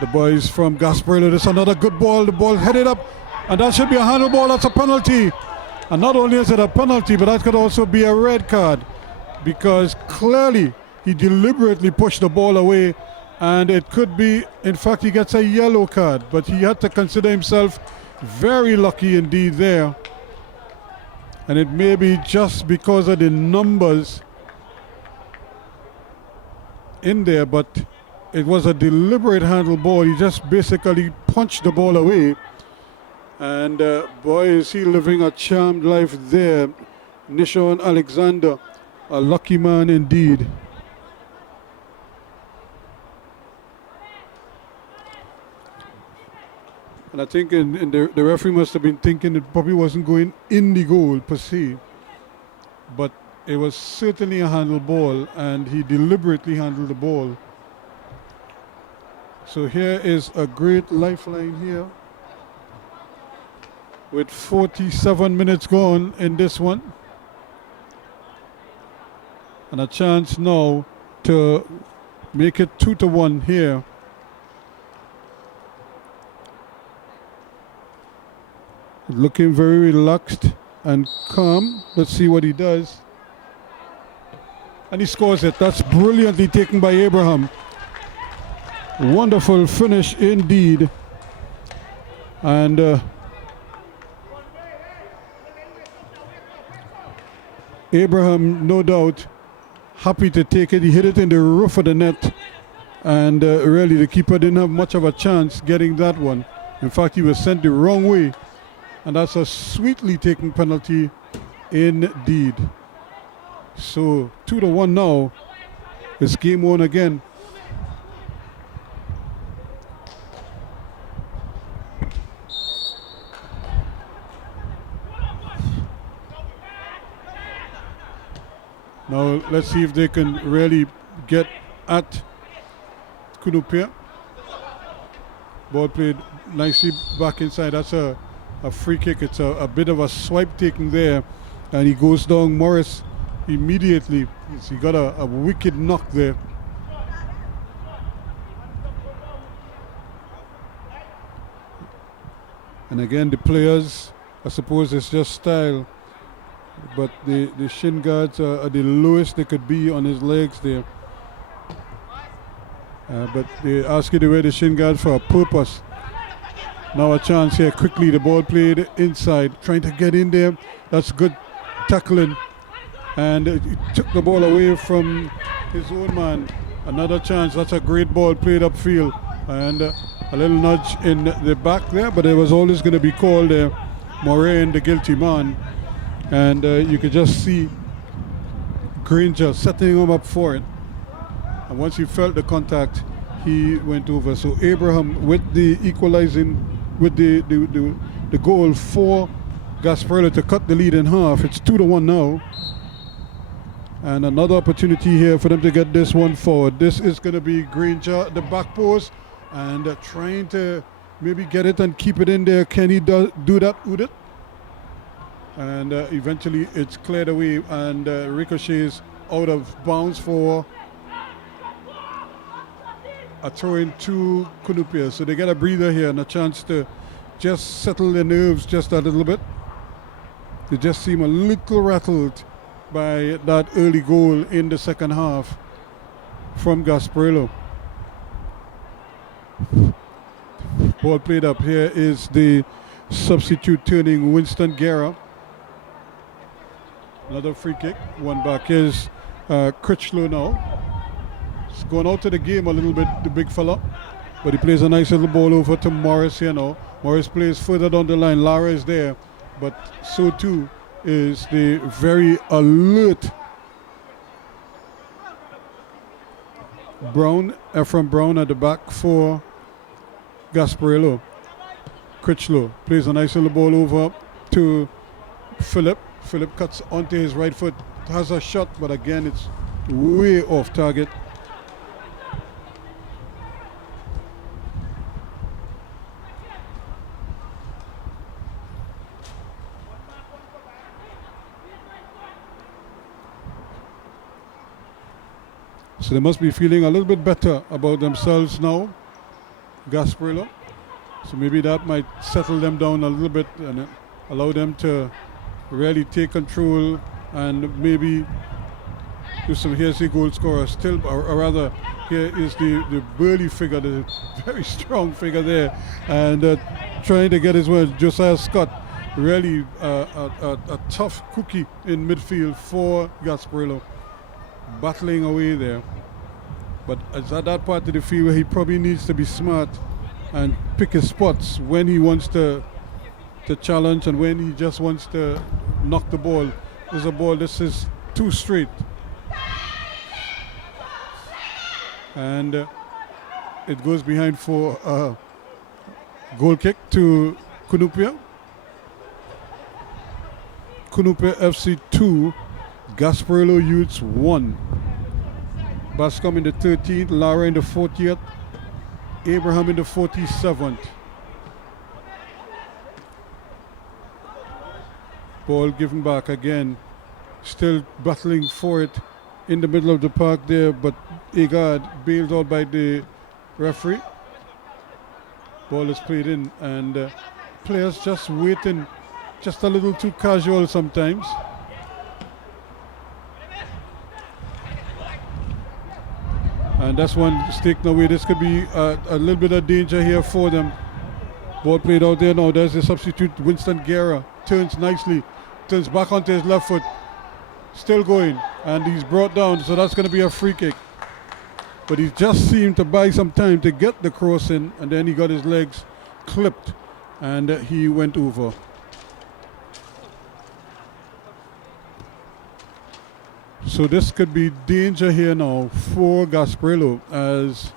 the boys from Gasparillo. This is another good ball. The ball headed up, and that should be a handle ball. That's a penalty. And not only is it a penalty, but that could also be a red card, because clearly he deliberately pushed the ball away And it could be, in fact, he gets a yellow card, but he had to consider himself very lucky indeed there. And it may be just because of the numbers in there, but it was a deliberate handle ball. He just basically punched the ball away. And boy, is he living a charmed life there. Nishon Alexander, a lucky man indeed. And I think the referee must have been thinking it probably wasn't going in the goal per se. But it was certainly a handle ball, and he deliberately handled the ball. So here is a great lifeline here. With 47 minutes gone in this one. And a chance now to make it 2-1 here. Looking very relaxed and calm. Let's see what he does. And he scores it. That's brilliantly taken by Abraham. Wonderful finish indeed. And Abraham, no doubt, happy to take it. He hit it in the roof of the net. And really, the keeper didn't have much of a chance getting that one. In fact, he was sent the wrong way. And that's a sweetly taken penalty indeed. So 2-1 now. It's game on again. Now let's see if they can really get at Cunupia. Ball played nicely back inside. That's a free kick. It's a bit of a swipe taken there, and he goes down. Morris immediately. He got a wicked knock there. And again, the players, I suppose it's just style, but the shin guards are the lowest they could be on his legs there. But they ask you to wear the shin guards for a purpose. Now a chance here, quickly the ball played inside, trying to get in there. That's good tackling. And he took the ball away from his own man. Another chance, that's a great ball played upfield. And a little nudge in the back there, but it was always going to be called there. Moraine, the guilty man. And you could just see Granger setting him up for it. And once he felt the contact, he went over. So Abraham with the equalizing, with the goal for Gasparillo to cut the lead in half. It's 2-1 now. And another opportunity here for them to get this one forward. This is going to be Granger at the back post and trying to maybe get it and keep it in there. Can he do that with it? And eventually it's cleared away and ricochets out of bounds for a throw in to Cunupia. So they get a breather here and a chance to just settle their nerves just a little bit. They just seem a little rattled by that early goal in the second half from Gasparillo. Ball played up. Here is the substitute turning Winston Guerra. Another free kick. One back. Here's Critchlow now. He's going out of the game a little bit, the big fella. But he plays a nice little ball over to Morris here now. Morris plays further down the line. Lara is there. But so too is the very alert Ephraim Brown at the back for Gasparillo. Critchlow plays a nice little ball over to Philip. Philip cuts onto his right foot, has a shot, but again it's way off target. So they must be feeling a little bit better about themselves now, Gasparillo. So maybe that might settle them down a little bit and allow them to really take control and maybe Here's the goal scorer still, or rather, here is the burly figure, the very strong figure there, and trying to get his way. Josiah Scott, really a tough cookie in midfield for Gasparillo, battling away there. But it's at that part of the field where he probably needs to be smart and pick his spots when he wants to challenge and when he just wants to knock the ball. There's a ball, this is too straight. And it goes behind for a goal kick to Cunupia. Cunupia FC 2, Gasparillo Youths 1. Bascom in the 13th, Lara in the 40th, Abraham in the 47th. Ball given back again. Still battling for it in the middle of the park there, but Egad bailed out by the referee. Ball is played in, and players just waiting, just a little too casual sometimes. And that's one taken away. This could be a little bit of danger here for them. Ball played out there now. There's the substitute, Winston Guerra. Turns nicely. Turns back onto his left foot. Still going. And he's brought down. So that's going to be a free kick. But he just seemed to buy some time to get the cross in. And then he got his legs clipped. And he went over. So this could be danger here now for Gasparillo, as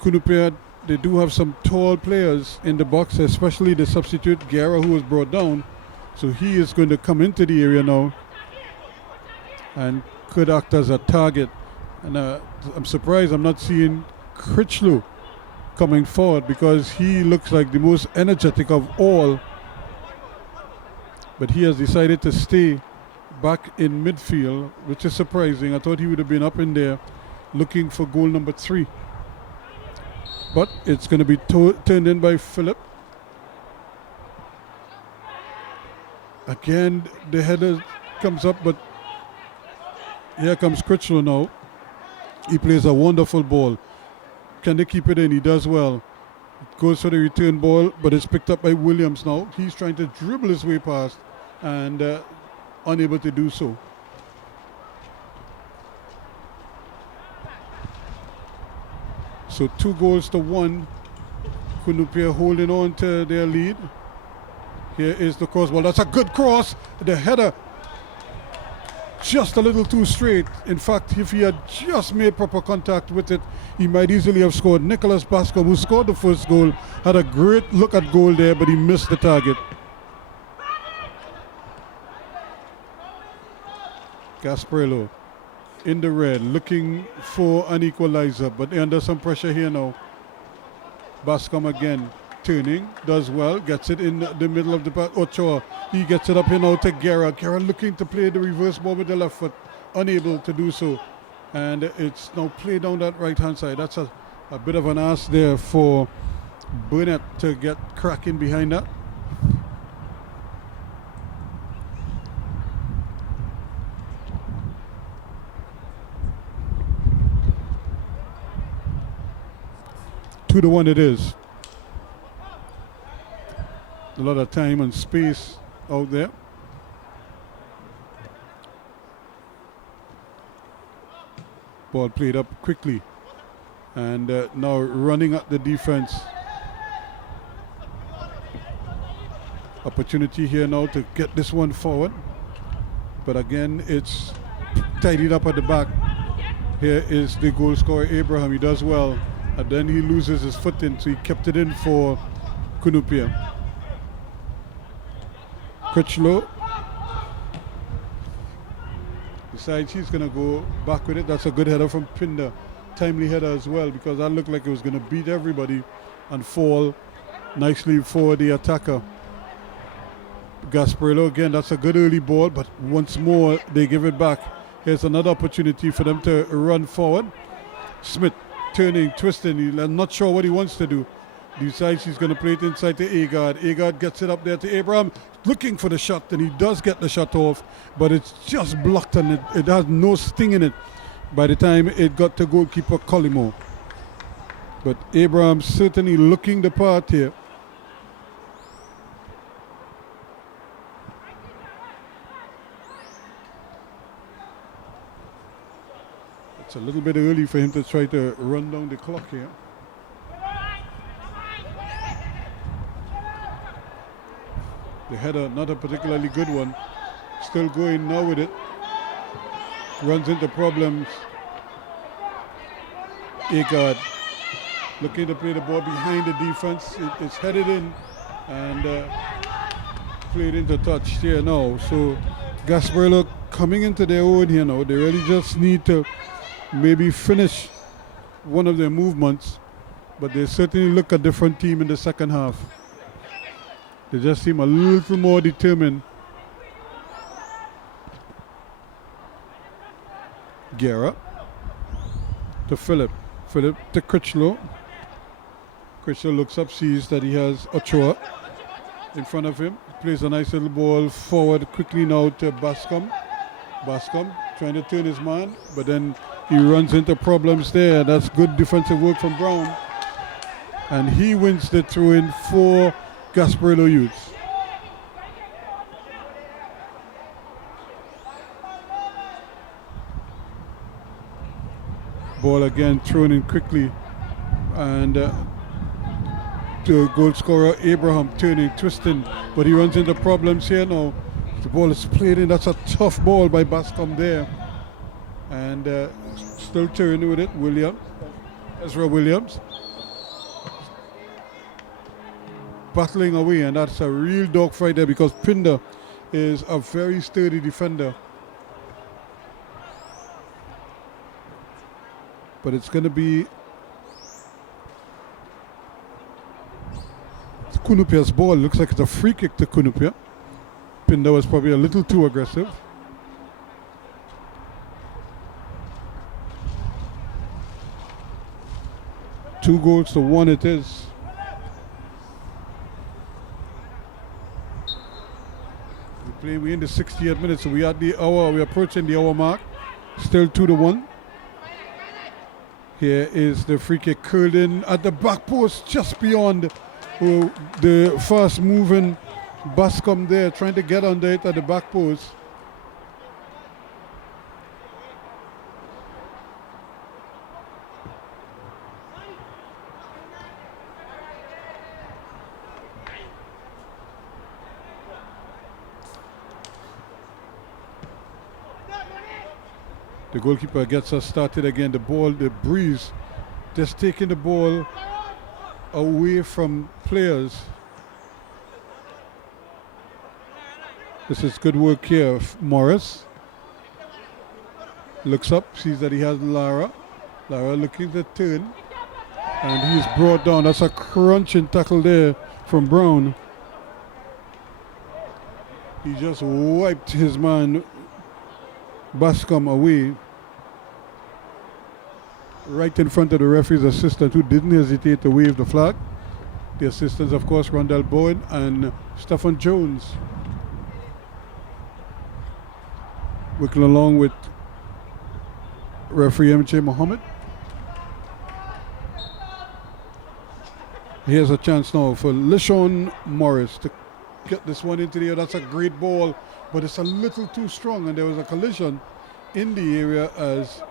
Cunupia, they do have some tall players in the box, especially the substitute Guerra, who was brought down. So he is going to come into the area now and could act as a target. And I'm surprised I'm not seeing Critchlow coming forward, because he looks like the most energetic of all. But he has decided to stay back in midfield, which is surprising. I thought he would have been up in there looking for goal number 3. But it's going to be turned in by Philip. Again, the header comes up, but here comes Critchlow now. He plays a wonderful ball. Can they keep it in? He does well. Goes for the return ball, but it's picked up by Williams now. He's trying to dribble his way past and unable to do so. So 2-1. Cunupia holding on to their lead. Here is the cross ball. That's a good cross. The header just a little too straight. In fact, if he had just made proper contact with it, he might easily have scored. Nicholas Bascom, who scored the first goal, had a great look at goal there, but he missed the target. Gasparillo in the red, looking for an equalizer, but they're under some pressure here now. Bascom again, turning, does well, gets it in the middle of the park. Ochoa, he gets it up here now to Guerra. Guerra looking to play the reverse ball with the left foot, unable to do so. And it's now played down that right-hand side. That's a bit of an ask there for Burnett to get cracking behind that. Two to 1 it is. A lot of time and space out there. Ball played up quickly, and now running at the defense. Opportunity here now to get this one forward, but again it's tidied up at the back. Here is the goal scorer Abraham. He does well, and then he loses his footing, so he kept it in for Cunupia. Critchlow decides he's going to go back with it. That's a good header from Pinder. Timely header as well, because that looked like it was going to beat everybody and fall nicely for the attacker. Gasparillo again, that's a good early ball, but once more they give it back. Here's another opportunity for them to run forward. Smith turning, twisting, I'm not sure what he wants to do. decides he's going to play it inside to Agard. Agard gets it up there to Abraham, looking for the shot, and he does get the shot off, but it's just blocked and it has no sting in it by the time it got to goalkeeper Collimo. But Abraham certainly looking the part here. It's a little bit early for him to try to run down the clock here. The header, not a particularly good one. Still going now with it. Runs into problems. Agard looking to play the ball behind the defense. It's headed in and played into touch here now. So Gasparillo coming into their own here now. They really just need to maybe finish one of their movements, but they certainly look a different team in the second half. They just seem a little more determined. Guerra to Philip. Philip to Critchlow. Critchlow looks up, sees that he has Ochoa in front of him. Plays a nice little ball forward quickly now to Bascom. Bascom trying to turn his man, but then he runs into problems there. That's good defensive work from Brown. And he wins the throw-in for Gasparillo Youths. Ball again thrown in quickly, and the goal scorer Abraham turning, twisting, but he runs into problems here now. The ball is played in. That's a tough ball by Bascom there, and still turning with it. Ezra Williams battling away, and that's a real dogfight there because Pinder is a very sturdy defender. But it's going to be Cunupia's ball. Looks like it's a free kick to Cunupia. Pinder was probably a little too aggressive. Two goals to one it is. We're in the 60th minute, so we're approaching the hour mark. Still 2-1. Here is the free kick curled in at the back post, just beyond the fast moving Bascom there, trying to get under it at the back post. The goalkeeper gets us started again. The ball, the breeze, just taking the ball away from players. This is good work here. Morris looks up, sees that he has Lara. Lara looking to turn, and he's brought down. That's a crunching tackle there from Brown. He just wiped his man Bascom away, right in front of the referee's assistant, who didn't hesitate to wave the flag. The assistants, of course, Rondell Bowen and Stephen Jones, working along with referee MJ Mohammed. Here's a chance now for LeSean Morris to get this one into the air. That's a great ball, but it's a little too strong, and there was a collision in the area as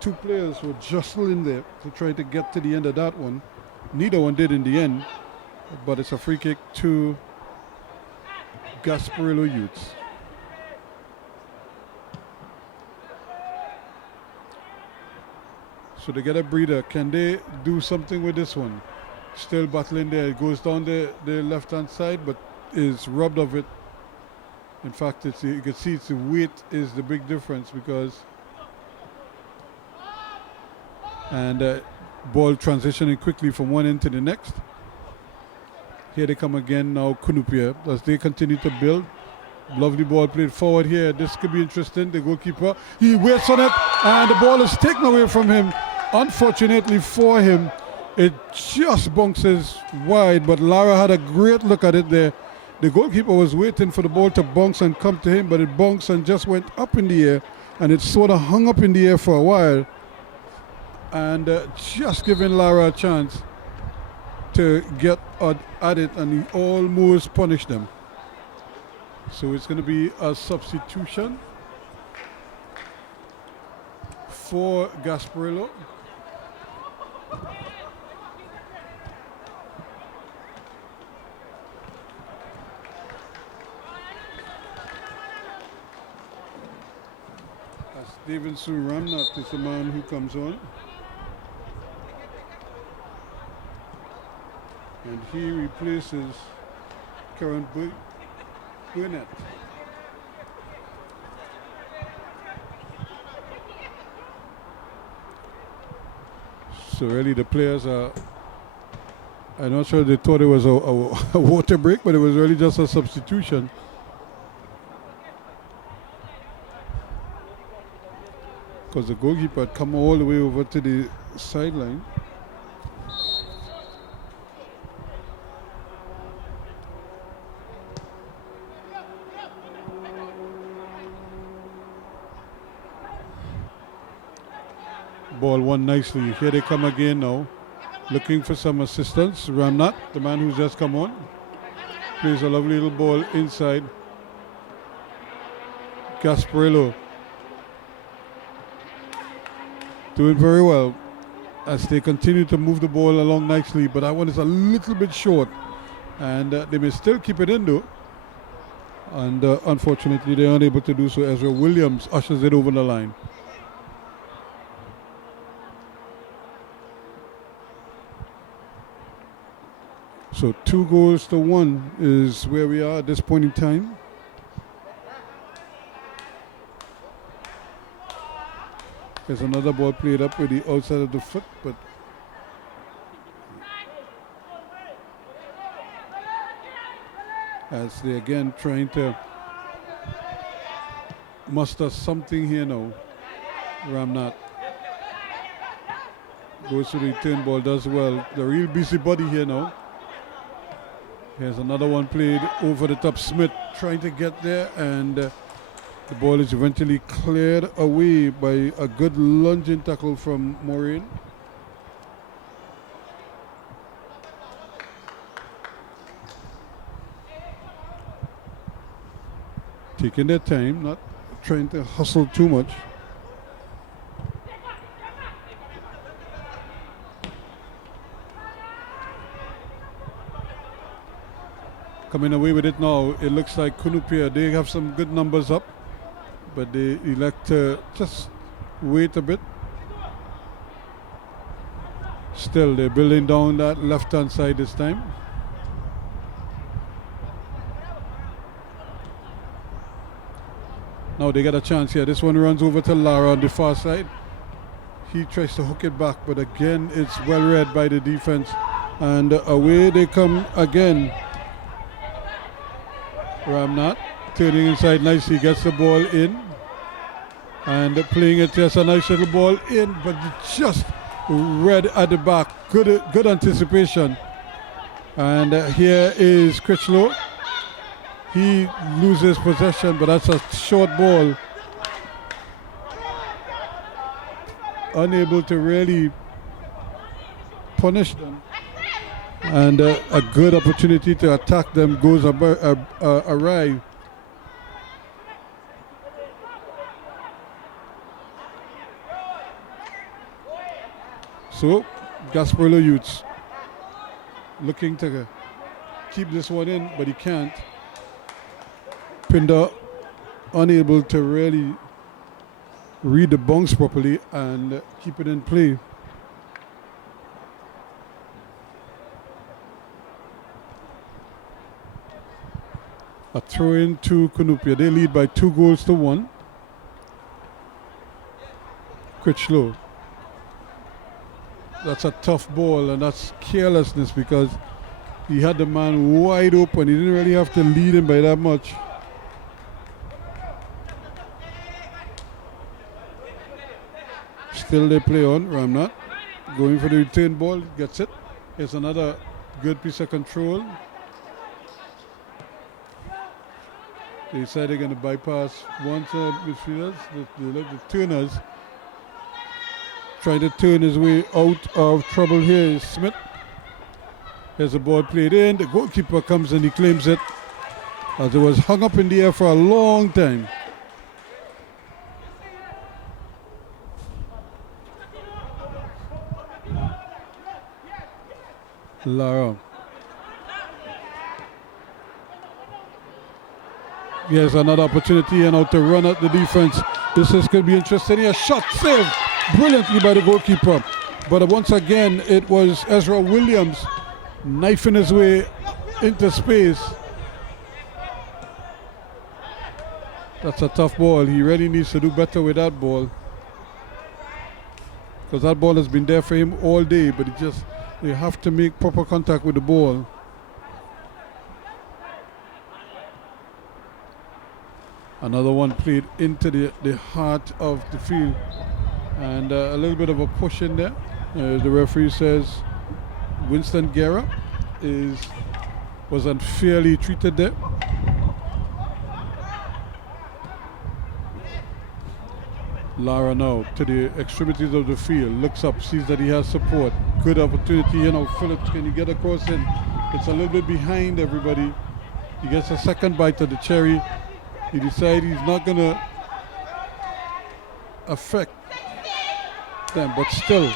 two players were jostling there to try to get to the end of that one. Neither one did in the end, but it's a free kick to Gasparillo Youths. So they get a breather. Can they do something with this one? Still battling there. It goes down the left-hand side, but is robbed of it. In fact, you can see the weight is the big difference, because ball transitioning quickly from one end to the next. Here they come again now, Cunupia, as they continue to build. Lovely ball played forward here. This could be interesting. The goalkeeper, he waits on it, and the ball is taken away from him. Unfortunately for him, It just bounces wide, but Lara had a great look at it there. The goalkeeper was waiting for the ball to bounce and come to him, but it bounced and just went up in the air, and it sort of hung up in the air for a while, and just giving Lara a chance to get at it, and he almost punished them. So it's going to be a substitution for Gasparillo. Stevenson Ramnat is the man who comes on. And he replaces Karen Burnett. So really the players are, I'm not sure they thought it was a water break, but it was really just a substitution. Because the goalkeeper had come all the way over to the sideline. Ball won nicely. Here they come again now, looking for some assistance. Ramnat, the man who's just come on, plays a lovely little ball inside. Gasparillo doing very well as they continue to move the ball along nicely, but that one is a little bit short, and they may still keep it in though. And unfortunately, they're unable to do so. Ezra Williams ushers it over the line. So 2-1 is where we are at this point in time. There's another ball played up with the outside of the foot, but as they again trying to muster something here now. Ramnat goes to the return ball, does well. The real busybody here now. Here's another one played over the top. Smith trying to get there, and the ball is eventually cleared away by a good lunging tackle from Maureen. Taking their time, not trying to hustle too much. Coming away with it now, it looks like Cunupia, they have some good numbers up, but they elect to just wait a bit. Still, they're building down that left-hand side this time. Now they get a chance here. This one runs over to Lara on the far side. He tries to hook it back, but again, it's well read by the defense. And away they come again. Ramnat turning inside nicely, gets the ball in and playing it, just a nice little ball in, but just read at the back. Good anticipation. And here is Critchlow. He loses possession, but that's a short ball. Unable to really punish them. And a good opportunity to attack them goes awry. So, Gasparillo Youths looking to keep this one in, but he can't. Pinder unable to really read the bounce properly and keep it in play. A throw in to Cunupia. They lead by 2-1. Critchlow. That's a tough ball, and that's carelessness because he had the man wide open. He didn't really have to lead him by that much. Still they play on, Ramnat. Going for the return ball, gets it. Here's another good piece of control. They decide they're going to bypass one midfielders, the turners. Trying to turn his way out of trouble here is Smith. Here's a ball played in. The goalkeeper comes and he claims it, as it was hung up in the air for a long time. Lara. Here's another opportunity and now to run at the defense. This is going to be interesting here. Shot saved brilliantly by the goalkeeper. But once again, it was Ezra Williams knifing his way into space. That's a tough ball. He really needs to do better with that ball, because that ball has been there for him all day, but you have to make proper contact with the ball. Another one played into the heart of the field, and a little bit of a push in there. The referee says Winston Guerra was unfairly treated there. Lara now to the extremities of the field, looks up, sees that he has support. Good opportunity, Phillips, can you get across in? It's a little bit behind everybody. He gets a second bite of the cherry. He decides he's not going to affect them, but still.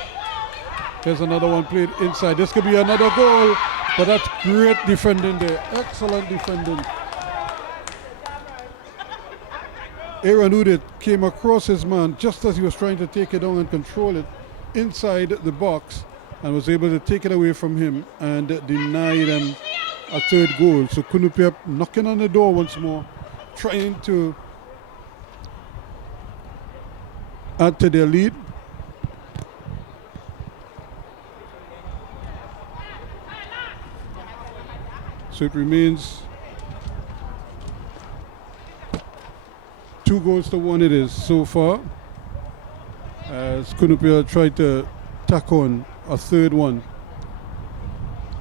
Here's another one played inside. This could be another goal, but that's great defending there. Excellent defending. Aaron Udit came across his man just as he was trying to take it down and control it inside the box, and was able to take it away from him and deny them a third goal. So Cunupia knocking on the door once more, trying to add to their lead. So it remains 2-1 it is so far, as Cunupia tried to tack on a third one.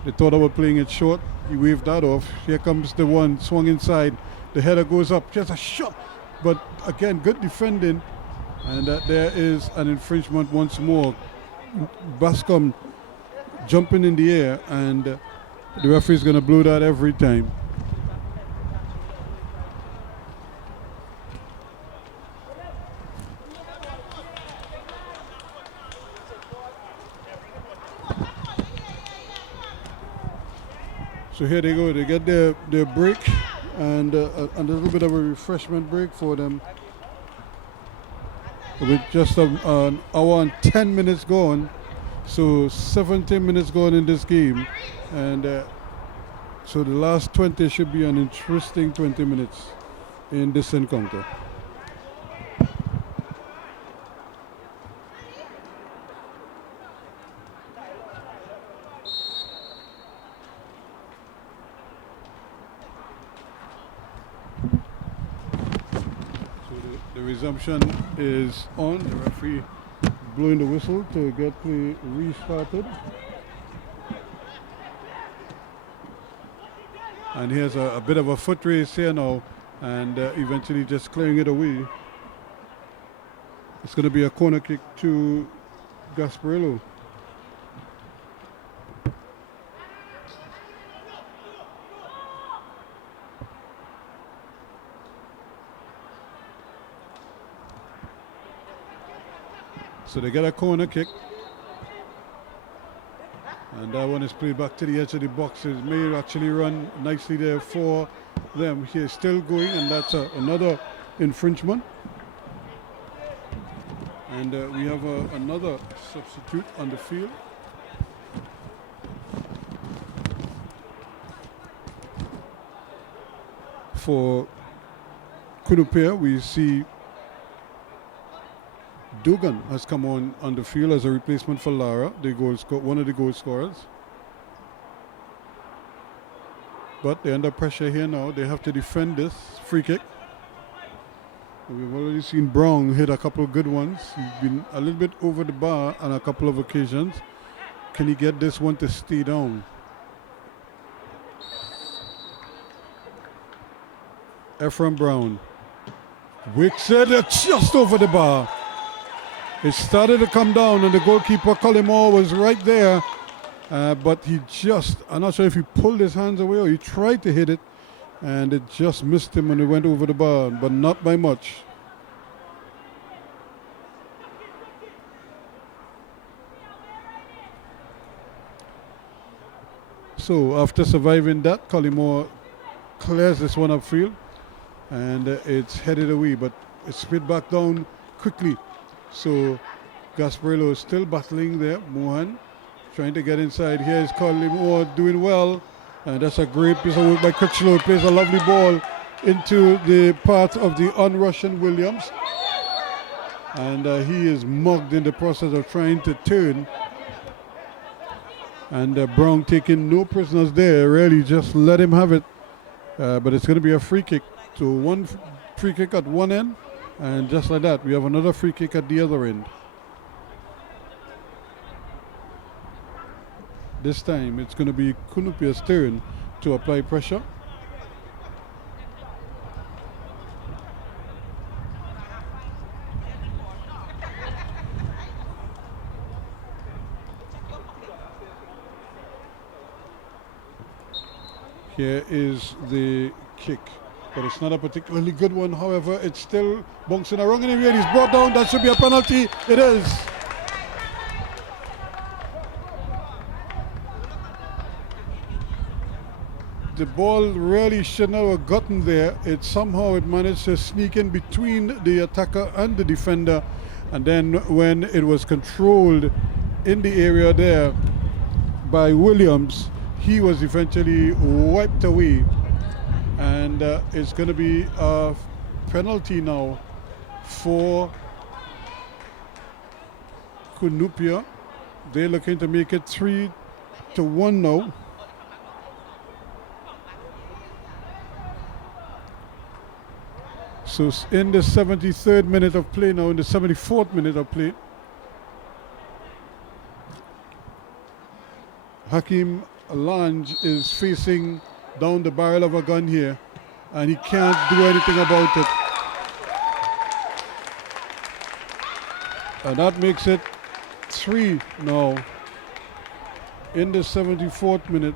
They thought about playing it short. He waved that off. Here comes the one, swung inside. The header goes up, just a shot. But again, good defending. And there is an infringement once more. Bascom jumping in the air, and the referee is going to blow that every time. So here they go, they get their break, and a little bit of a refreshment break for them. With just an hour and 10 minutes gone, so 17 minutes gone in this game. And so the last 20 should be an interesting 20 minutes in this encounter. Resumption is on. The referee blowing the whistle to get play restarted. And here's a bit of a foot race here now, and eventually just clearing it away. It's going to be a corner kick to Gasparillo. So they get a corner kick, and that one is played back to the edge of the box. It may actually run nicely there for them. He's still going, and that's another infringement. And we have another substitute on the field. For Cunupia, we see Dugan has come on the field as a replacement for Lara, one of the goal scorers. But they're under pressure here now. They have to defend this free kick. We've already seen Brown hit a couple of good ones. He's been a little bit over the bar on a couple of occasions. Can he get this one to stay down? Ephraim Brown wicks it just over the bar. It started to come down and the goalkeeper Collymore was right there, but he just, I'm not sure if he pulled his hands away or he tried to hit it and it just missed him when it went over the bar, but not by much. So after surviving that, Collymore clears this one upfield and it's headed away, but it's spit back down quickly. So Gasparillo is still battling there. Mohan trying to get inside. Here is Collymore doing well. And that's a great piece of work by Critchlow. Plays a lovely ball into the path of the on-Russian Williams. And he is mugged in the process of trying to turn. And Brown taking no prisoners there. Really just let him have it. But it's going to be a free kick. So one free kick at one end. And just like that, we have another free kick at the other end. This time it's going to be Cunupia's turn to apply pressure. Here is the kick, but it's not a particularly good one. However, it's still bouncing around in the air. He's brought down. That should be a penalty. It is. The ball really should not have gotten there. Somehow it managed to sneak in between the attacker and the defender, and then when it was controlled in the area there by Williams, he was eventually wiped away, and it's going to be a penalty now for Cunupia. They're looking to make it 3-1 now. So in the 73rd minute of play now, in the 74th minute of play, Hakeem Lange is facing down the barrel of a gun here, and he can't do anything about it. And that makes it 3 now in the 74th minute.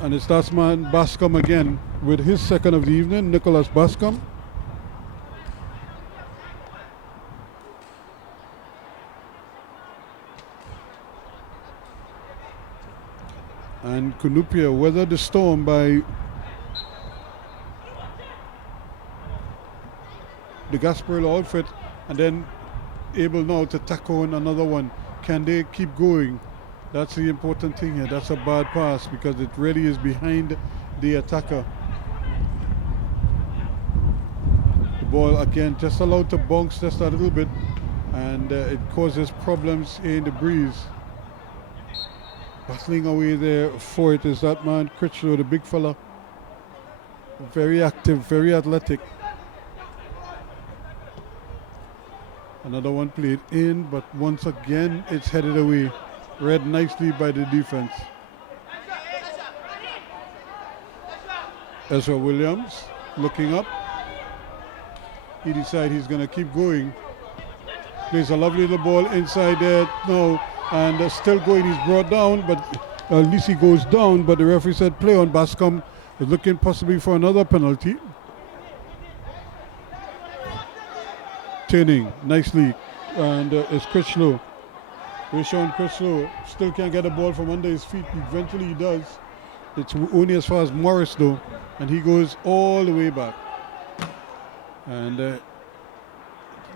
And it's that man Bascom again with his second of the evening, Nicholas Bascom. And Cunupia weathered the storm by the Gasparillo outfit and then able now to tack on another one. Can they keep going? That's the important thing here. That's a bad pass because it really is behind the attacker. The ball again just allowed to bounce just a little bit, and it causes problems in the breeze. Battling away there for it is that man Critchlow, the big fella. Very active, very athletic. Another one played in, but once again it's headed away. Read nicely by the defense. Ezra Williams looking up. He decides he's going to keep going. Plays a lovely little ball inside there now, and still going. He's brought down, but at least he goes down. But the referee said play on. Bascom is looking possibly for another penalty. Turning nicely, and it's Critchlow. Rishon Critchlow still can't get the ball from under his feet. Eventually he does. It's only as far as Morris though, and he goes all the way back. And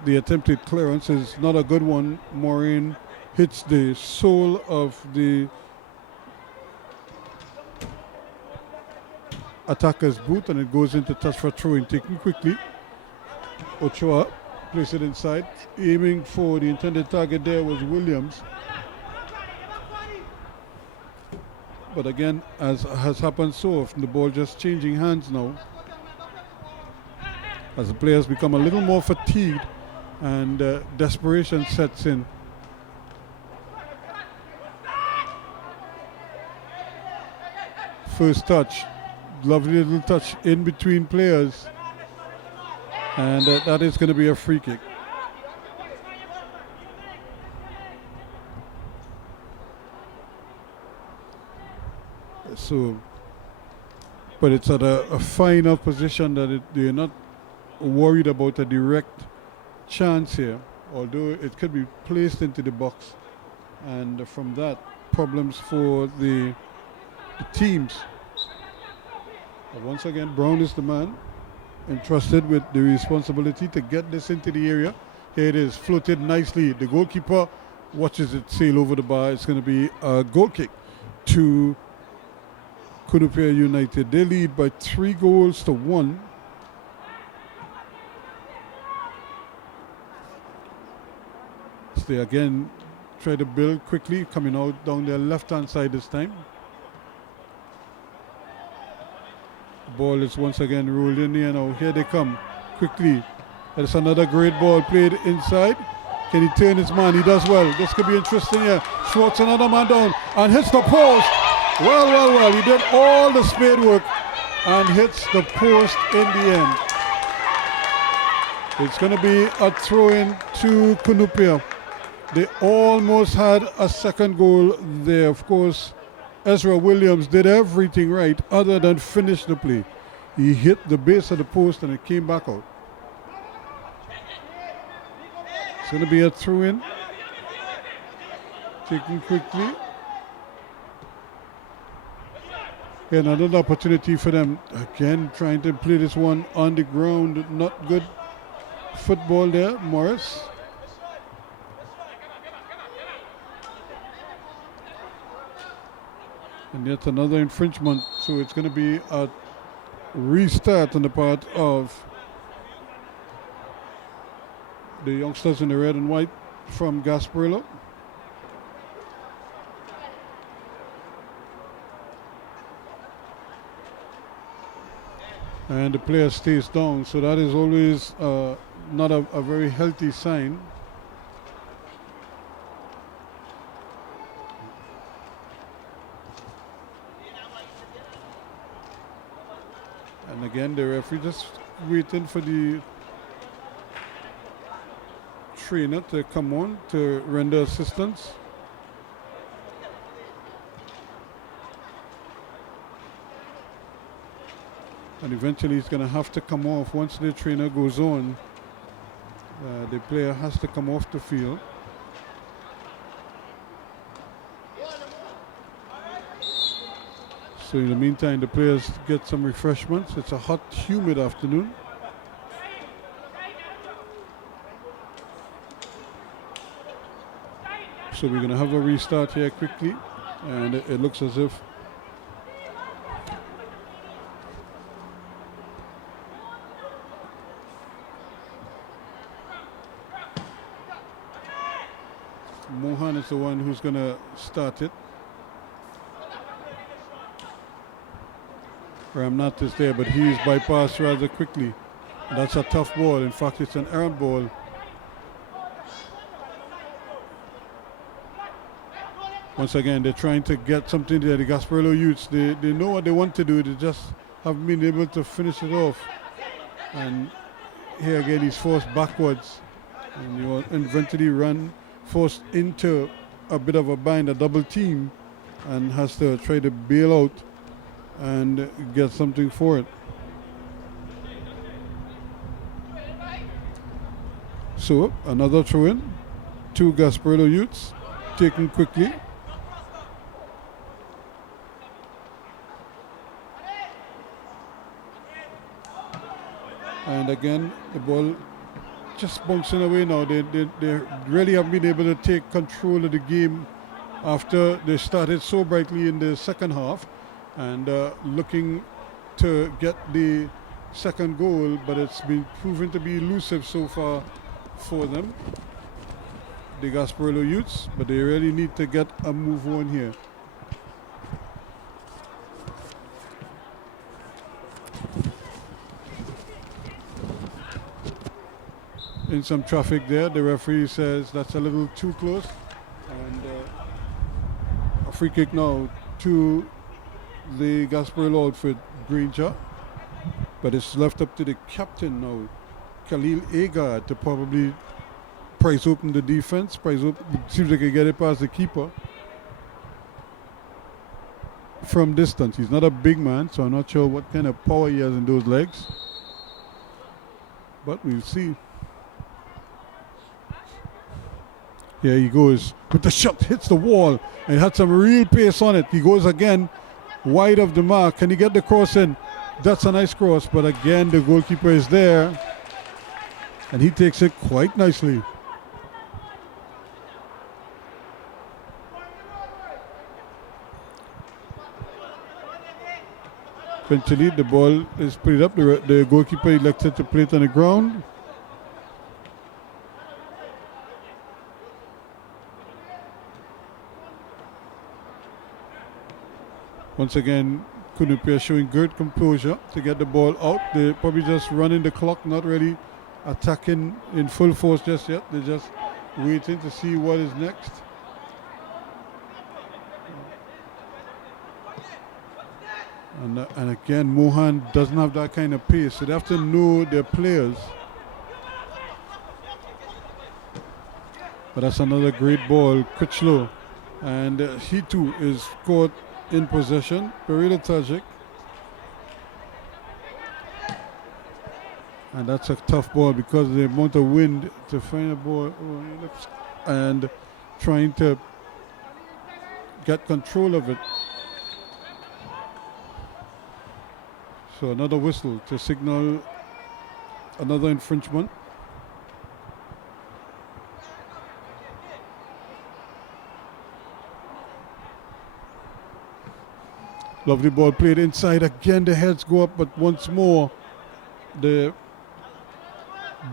the attempted clearance is not a good one. Maureen hits the sole of the attacker's boot, and it goes into touch for throwing, taken quickly. Ochoa place it inside, aiming for the intended target. There was Williams, but again, as has happened so often, the ball just changing hands now. as the players become a little more fatigued and desperation sets in. First touch, lovely little touch in between players, and that is going to be a free kick. So, but it's at a fine enough position that they're not worried about a direct chance here, although it could be placed into the box, and from that, problems for the teams. But once again, Brown is the man entrusted with the responsibility to get this into the area. Here it is, floated nicely. The goalkeeper watches it sail over the bar. It's going to be a goal kick to Cunupia United. They lead by 3-1. So they again try to build quickly, coming out down their left-hand side this time. The ball is once again rolled in here now. Here they come quickly. That's another great ball played inside. Can he turn his man? He does well. This could be interesting here. Schwartz another man down and hits the post. Well. He did all the spade work and hits the post in the end. It's going to be a throw-in to Cunupia. They almost had a second goal there. Of course, Ezra Williams did everything right other than finish the play. He hit the base of the post and it came back out. It's going to be a throw-in. Taken quickly. And another opportunity for them. Again, trying to play this one on the ground. Not good football there, Morris. And yet another infringement. So it's going to be a restart on the part of the youngsters in the red and white from Gasparillo. And the player stays down, so that is always not a very healthy sign. And again, the referee just waiting for the trainer to come on to render assistance. And eventually he's going to have to come off. Once the trainer goes on, the player has to come off the field. So in the meantime, the players get some refreshments. It's a hot, humid afternoon. So we're going to have a restart here quickly. And it looks as if Mohan is the one who's going to start it. Ramnath is there, but he is bypassed rather quickly. That's a tough ball. In fact, it's an errant ball. Once again, they're trying to get something there. The Gasparillo youths, they know what they want to do. They just haven't been able to finish it off. And here again, he's forced backwards. And you eventually forced into a bit of a bind, a double team, and has to try to bail out and get something for it. So another throw in. 2 Gasparillo youths taken quickly. And again, the ball just bouncing away now. They really have been able to take control of the game after they started so brightly in the second half and looking to get the second goal, but it's been proven to be elusive so far for them, the Gasparillo youths, but they really need to get a move on here. in some traffic there. The referee says that's a little too close. And a free kick now to the Gasparillo outfit, Granger. But it's left up to the captain now, Khalil Agard, to probably price open the defense. Price open, seems like he can get it past the keeper from distance. He's not a big man, so I'm not sure what kind of power he has in those legs. But we'll see. Here he goes with the shot, hits the wall, and had some real pace on it. He goes again, wide of the mark. Can he get the cross in? That's a nice cross, but again the goalkeeper is there, and he takes it quite nicely. Eventually the ball is put up. The goalkeeper elected to play it on the ground. Once again, Cunupia showing good composure to get the ball out. They're probably just running the clock, not really attacking in full force just yet. They're just waiting to see what is next. And again, Mohan doesn't have that kind of pace, so they have to know their players. But that's another great ball, Critchlow. And he too is caught in possession. Pereda Tajik. And that's a tough ball because of the amount of wind to find a ball. And trying to get control of it. So another whistle to signal another infringement. Lovely ball played inside. Again, the heads go up, but once more, the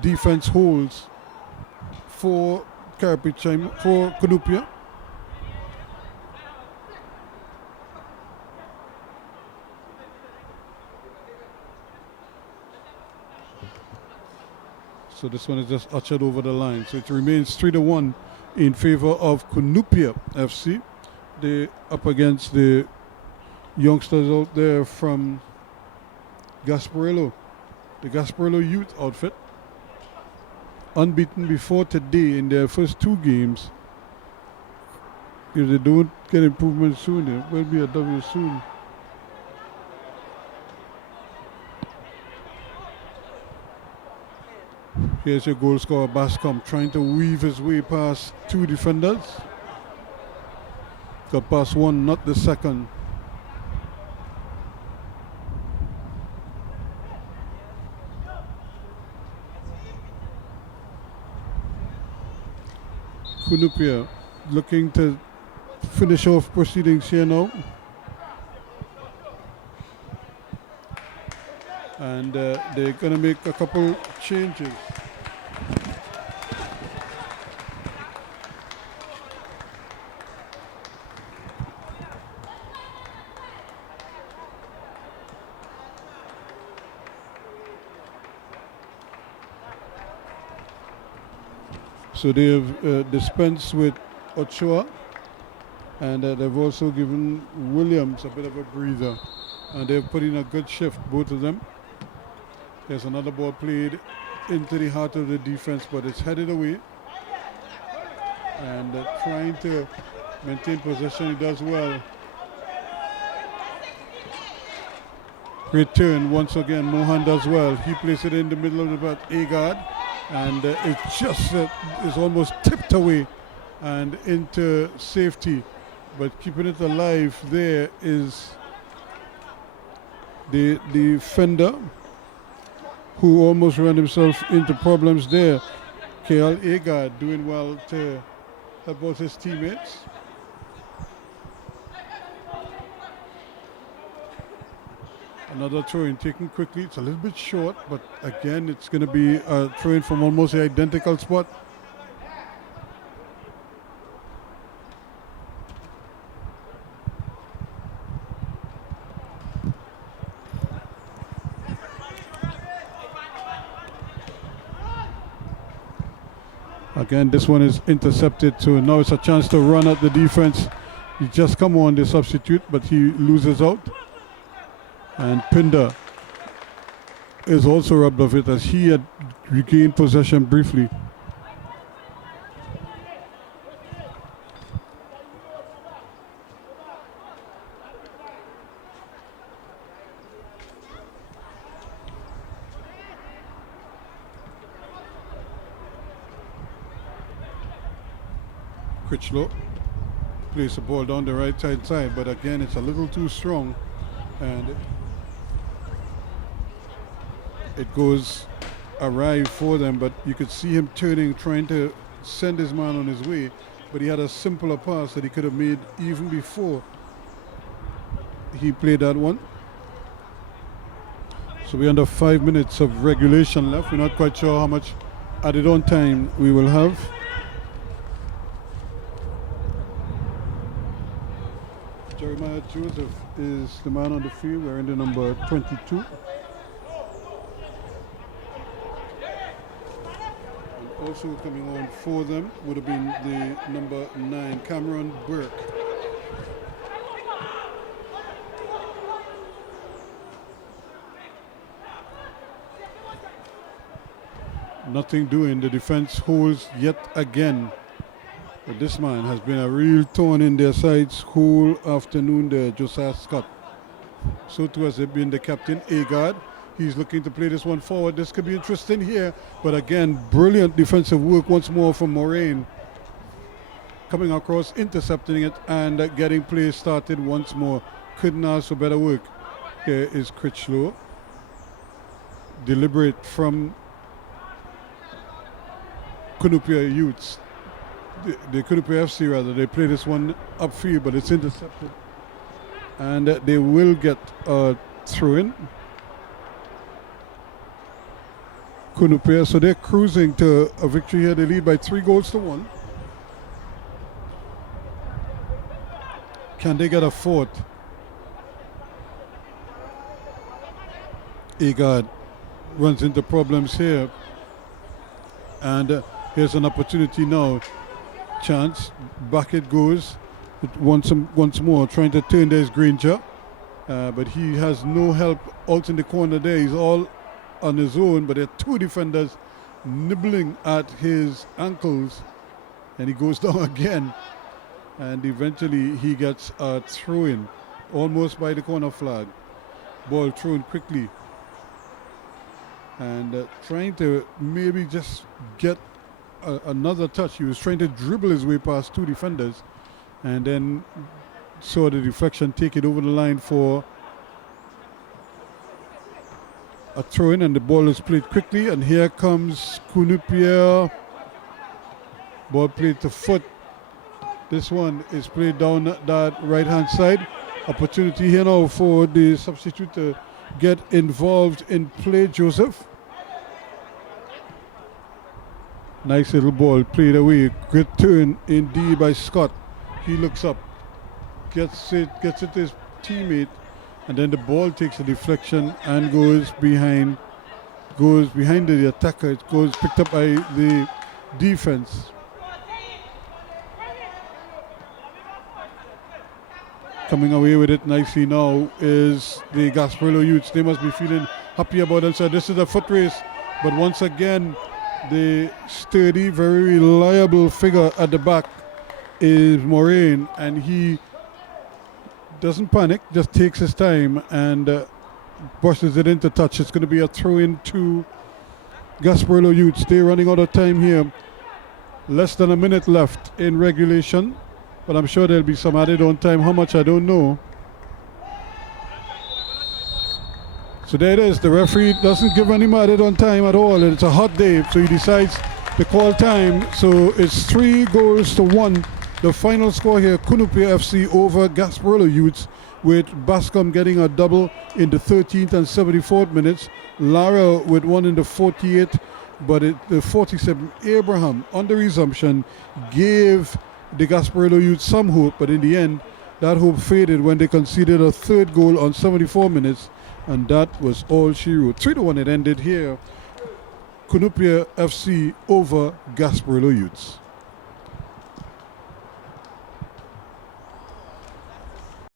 defense holds for Cunupia. So this one is just ushered over the line. So it remains 3-1 in favor of Cunupia FC. They're up against the youngsters out there from Gasparillo, the Gasparillo youth outfit. Unbeaten before today in their first 2 games. If they don't get improvement soon, there will be a W soon. Here's your goal scorer, Bascom, trying to weave his way past 2 defenders. Got past one, not the second. Cunupia looking to finish off proceedings here now. And they're going to make a couple changes. So they have dispensed with Ochoa, and they've also given Williams a bit of a breather. And they've put in a good shift, both of them. There's another ball played into the heart of the defense, but it's headed away. And trying to maintain possession, he does well. Great turn once again, Mohan does well. He places it in the middle of the bat, Agard. And it just is almost tipped away and into safety. But keeping it alive there is the defender who almost ran himself into problems there. KL Agard doing well to help out his teammates. Another throw-in taken quickly. It's a little bit short, but again, it's going to be a throw-in from almost the identical spot. Again, this one is intercepted, so now it's a chance to run at the defense. He just come on the substitute, but he loses out. And Pinder is also robbed of it as he had regained possession briefly. Critchlow plays the ball down the right hand side, but again it's a little too strong, and it goes awry for them. But you could see him turning, trying to send his man on his way, but he had a simpler pass that he could have made even before he played that one. So we're under 5 minutes of regulation left. We're not quite sure how much added on time we will have. Jeremiah Joseph is the man on the field, wearing the number 22. And also coming on for them would have been the number 9, Cameron Burke. Nothing doing. The defense holds yet again. But this man has been a real thorn in their sides whole afternoon there, Josiah Scott. So too has it been the captain, Agard. He's looking to play this one forward. This could be interesting here. But again, brilliant defensive work once more from Moraine. Coming across, intercepting it, and getting play started once more. Couldn't ask for better work. Here is Critchlow. Deliberate from Cunupia Youths. The Cunupia FC rather, they play this one upfield, but it's intercepted. And they will get a throw-in. Cunupia, so they're cruising to a victory here. They lead by 3-1. Can they get a fourth? Agard runs into problems here. And here's an opportunity now. Chance, back it goes once more, trying to turn there's Granger, but he has no help out in the corner there. He's all on his own, but there are two defenders nibbling at his ankles, and he goes down again, and eventually he gets a throw-in almost by the corner flag. Ball thrown quickly, and trying to maybe just get another touch. He was trying to dribble his way past two defenders and then saw the deflection, take it over the line for a throw-in, and the ball is played quickly, and here comes Cunupia. Ball played to foot. This one is played down that right-hand side. Opportunity here now for the substitute to get involved in play, Joseph. Nice little ball played away. Good turn indeed by Scott. He looks up, gets it to his teammate, and then the ball takes a deflection and goes behind the attacker. It goes picked up by the defense. Coming away with it nicely now is the Gasparillo Youths. They must be feeling happy about themselves. This is a foot race, but once again, the sturdy, very reliable figure at the back is Moraine, and he doesn't panic, just takes his time and brushes it into touch. It's going to be a throw-in to Gasparillo Youths. They're running out of time here. Less than a minute left in regulation, but I'm sure there'll be some added on time. How much, I don't know. So there it is. The referee doesn't give any added on time at all. It's a hot day, so he decides to call time. So it's 3-1. The final score here, Cunupia FC over Gasparillo Youths, with Bascom getting a double in the 13th and 74th minutes. Lara with one in the 48th, but the 47th. Abraham, on the resumption, gave the Gasparillo Youths some hope, but in the end, that hope faded when they conceded a third goal on 74 minutes. And that was all she wrote. 3-1 it ended here. Cunupia FC over Gasparillo Youths.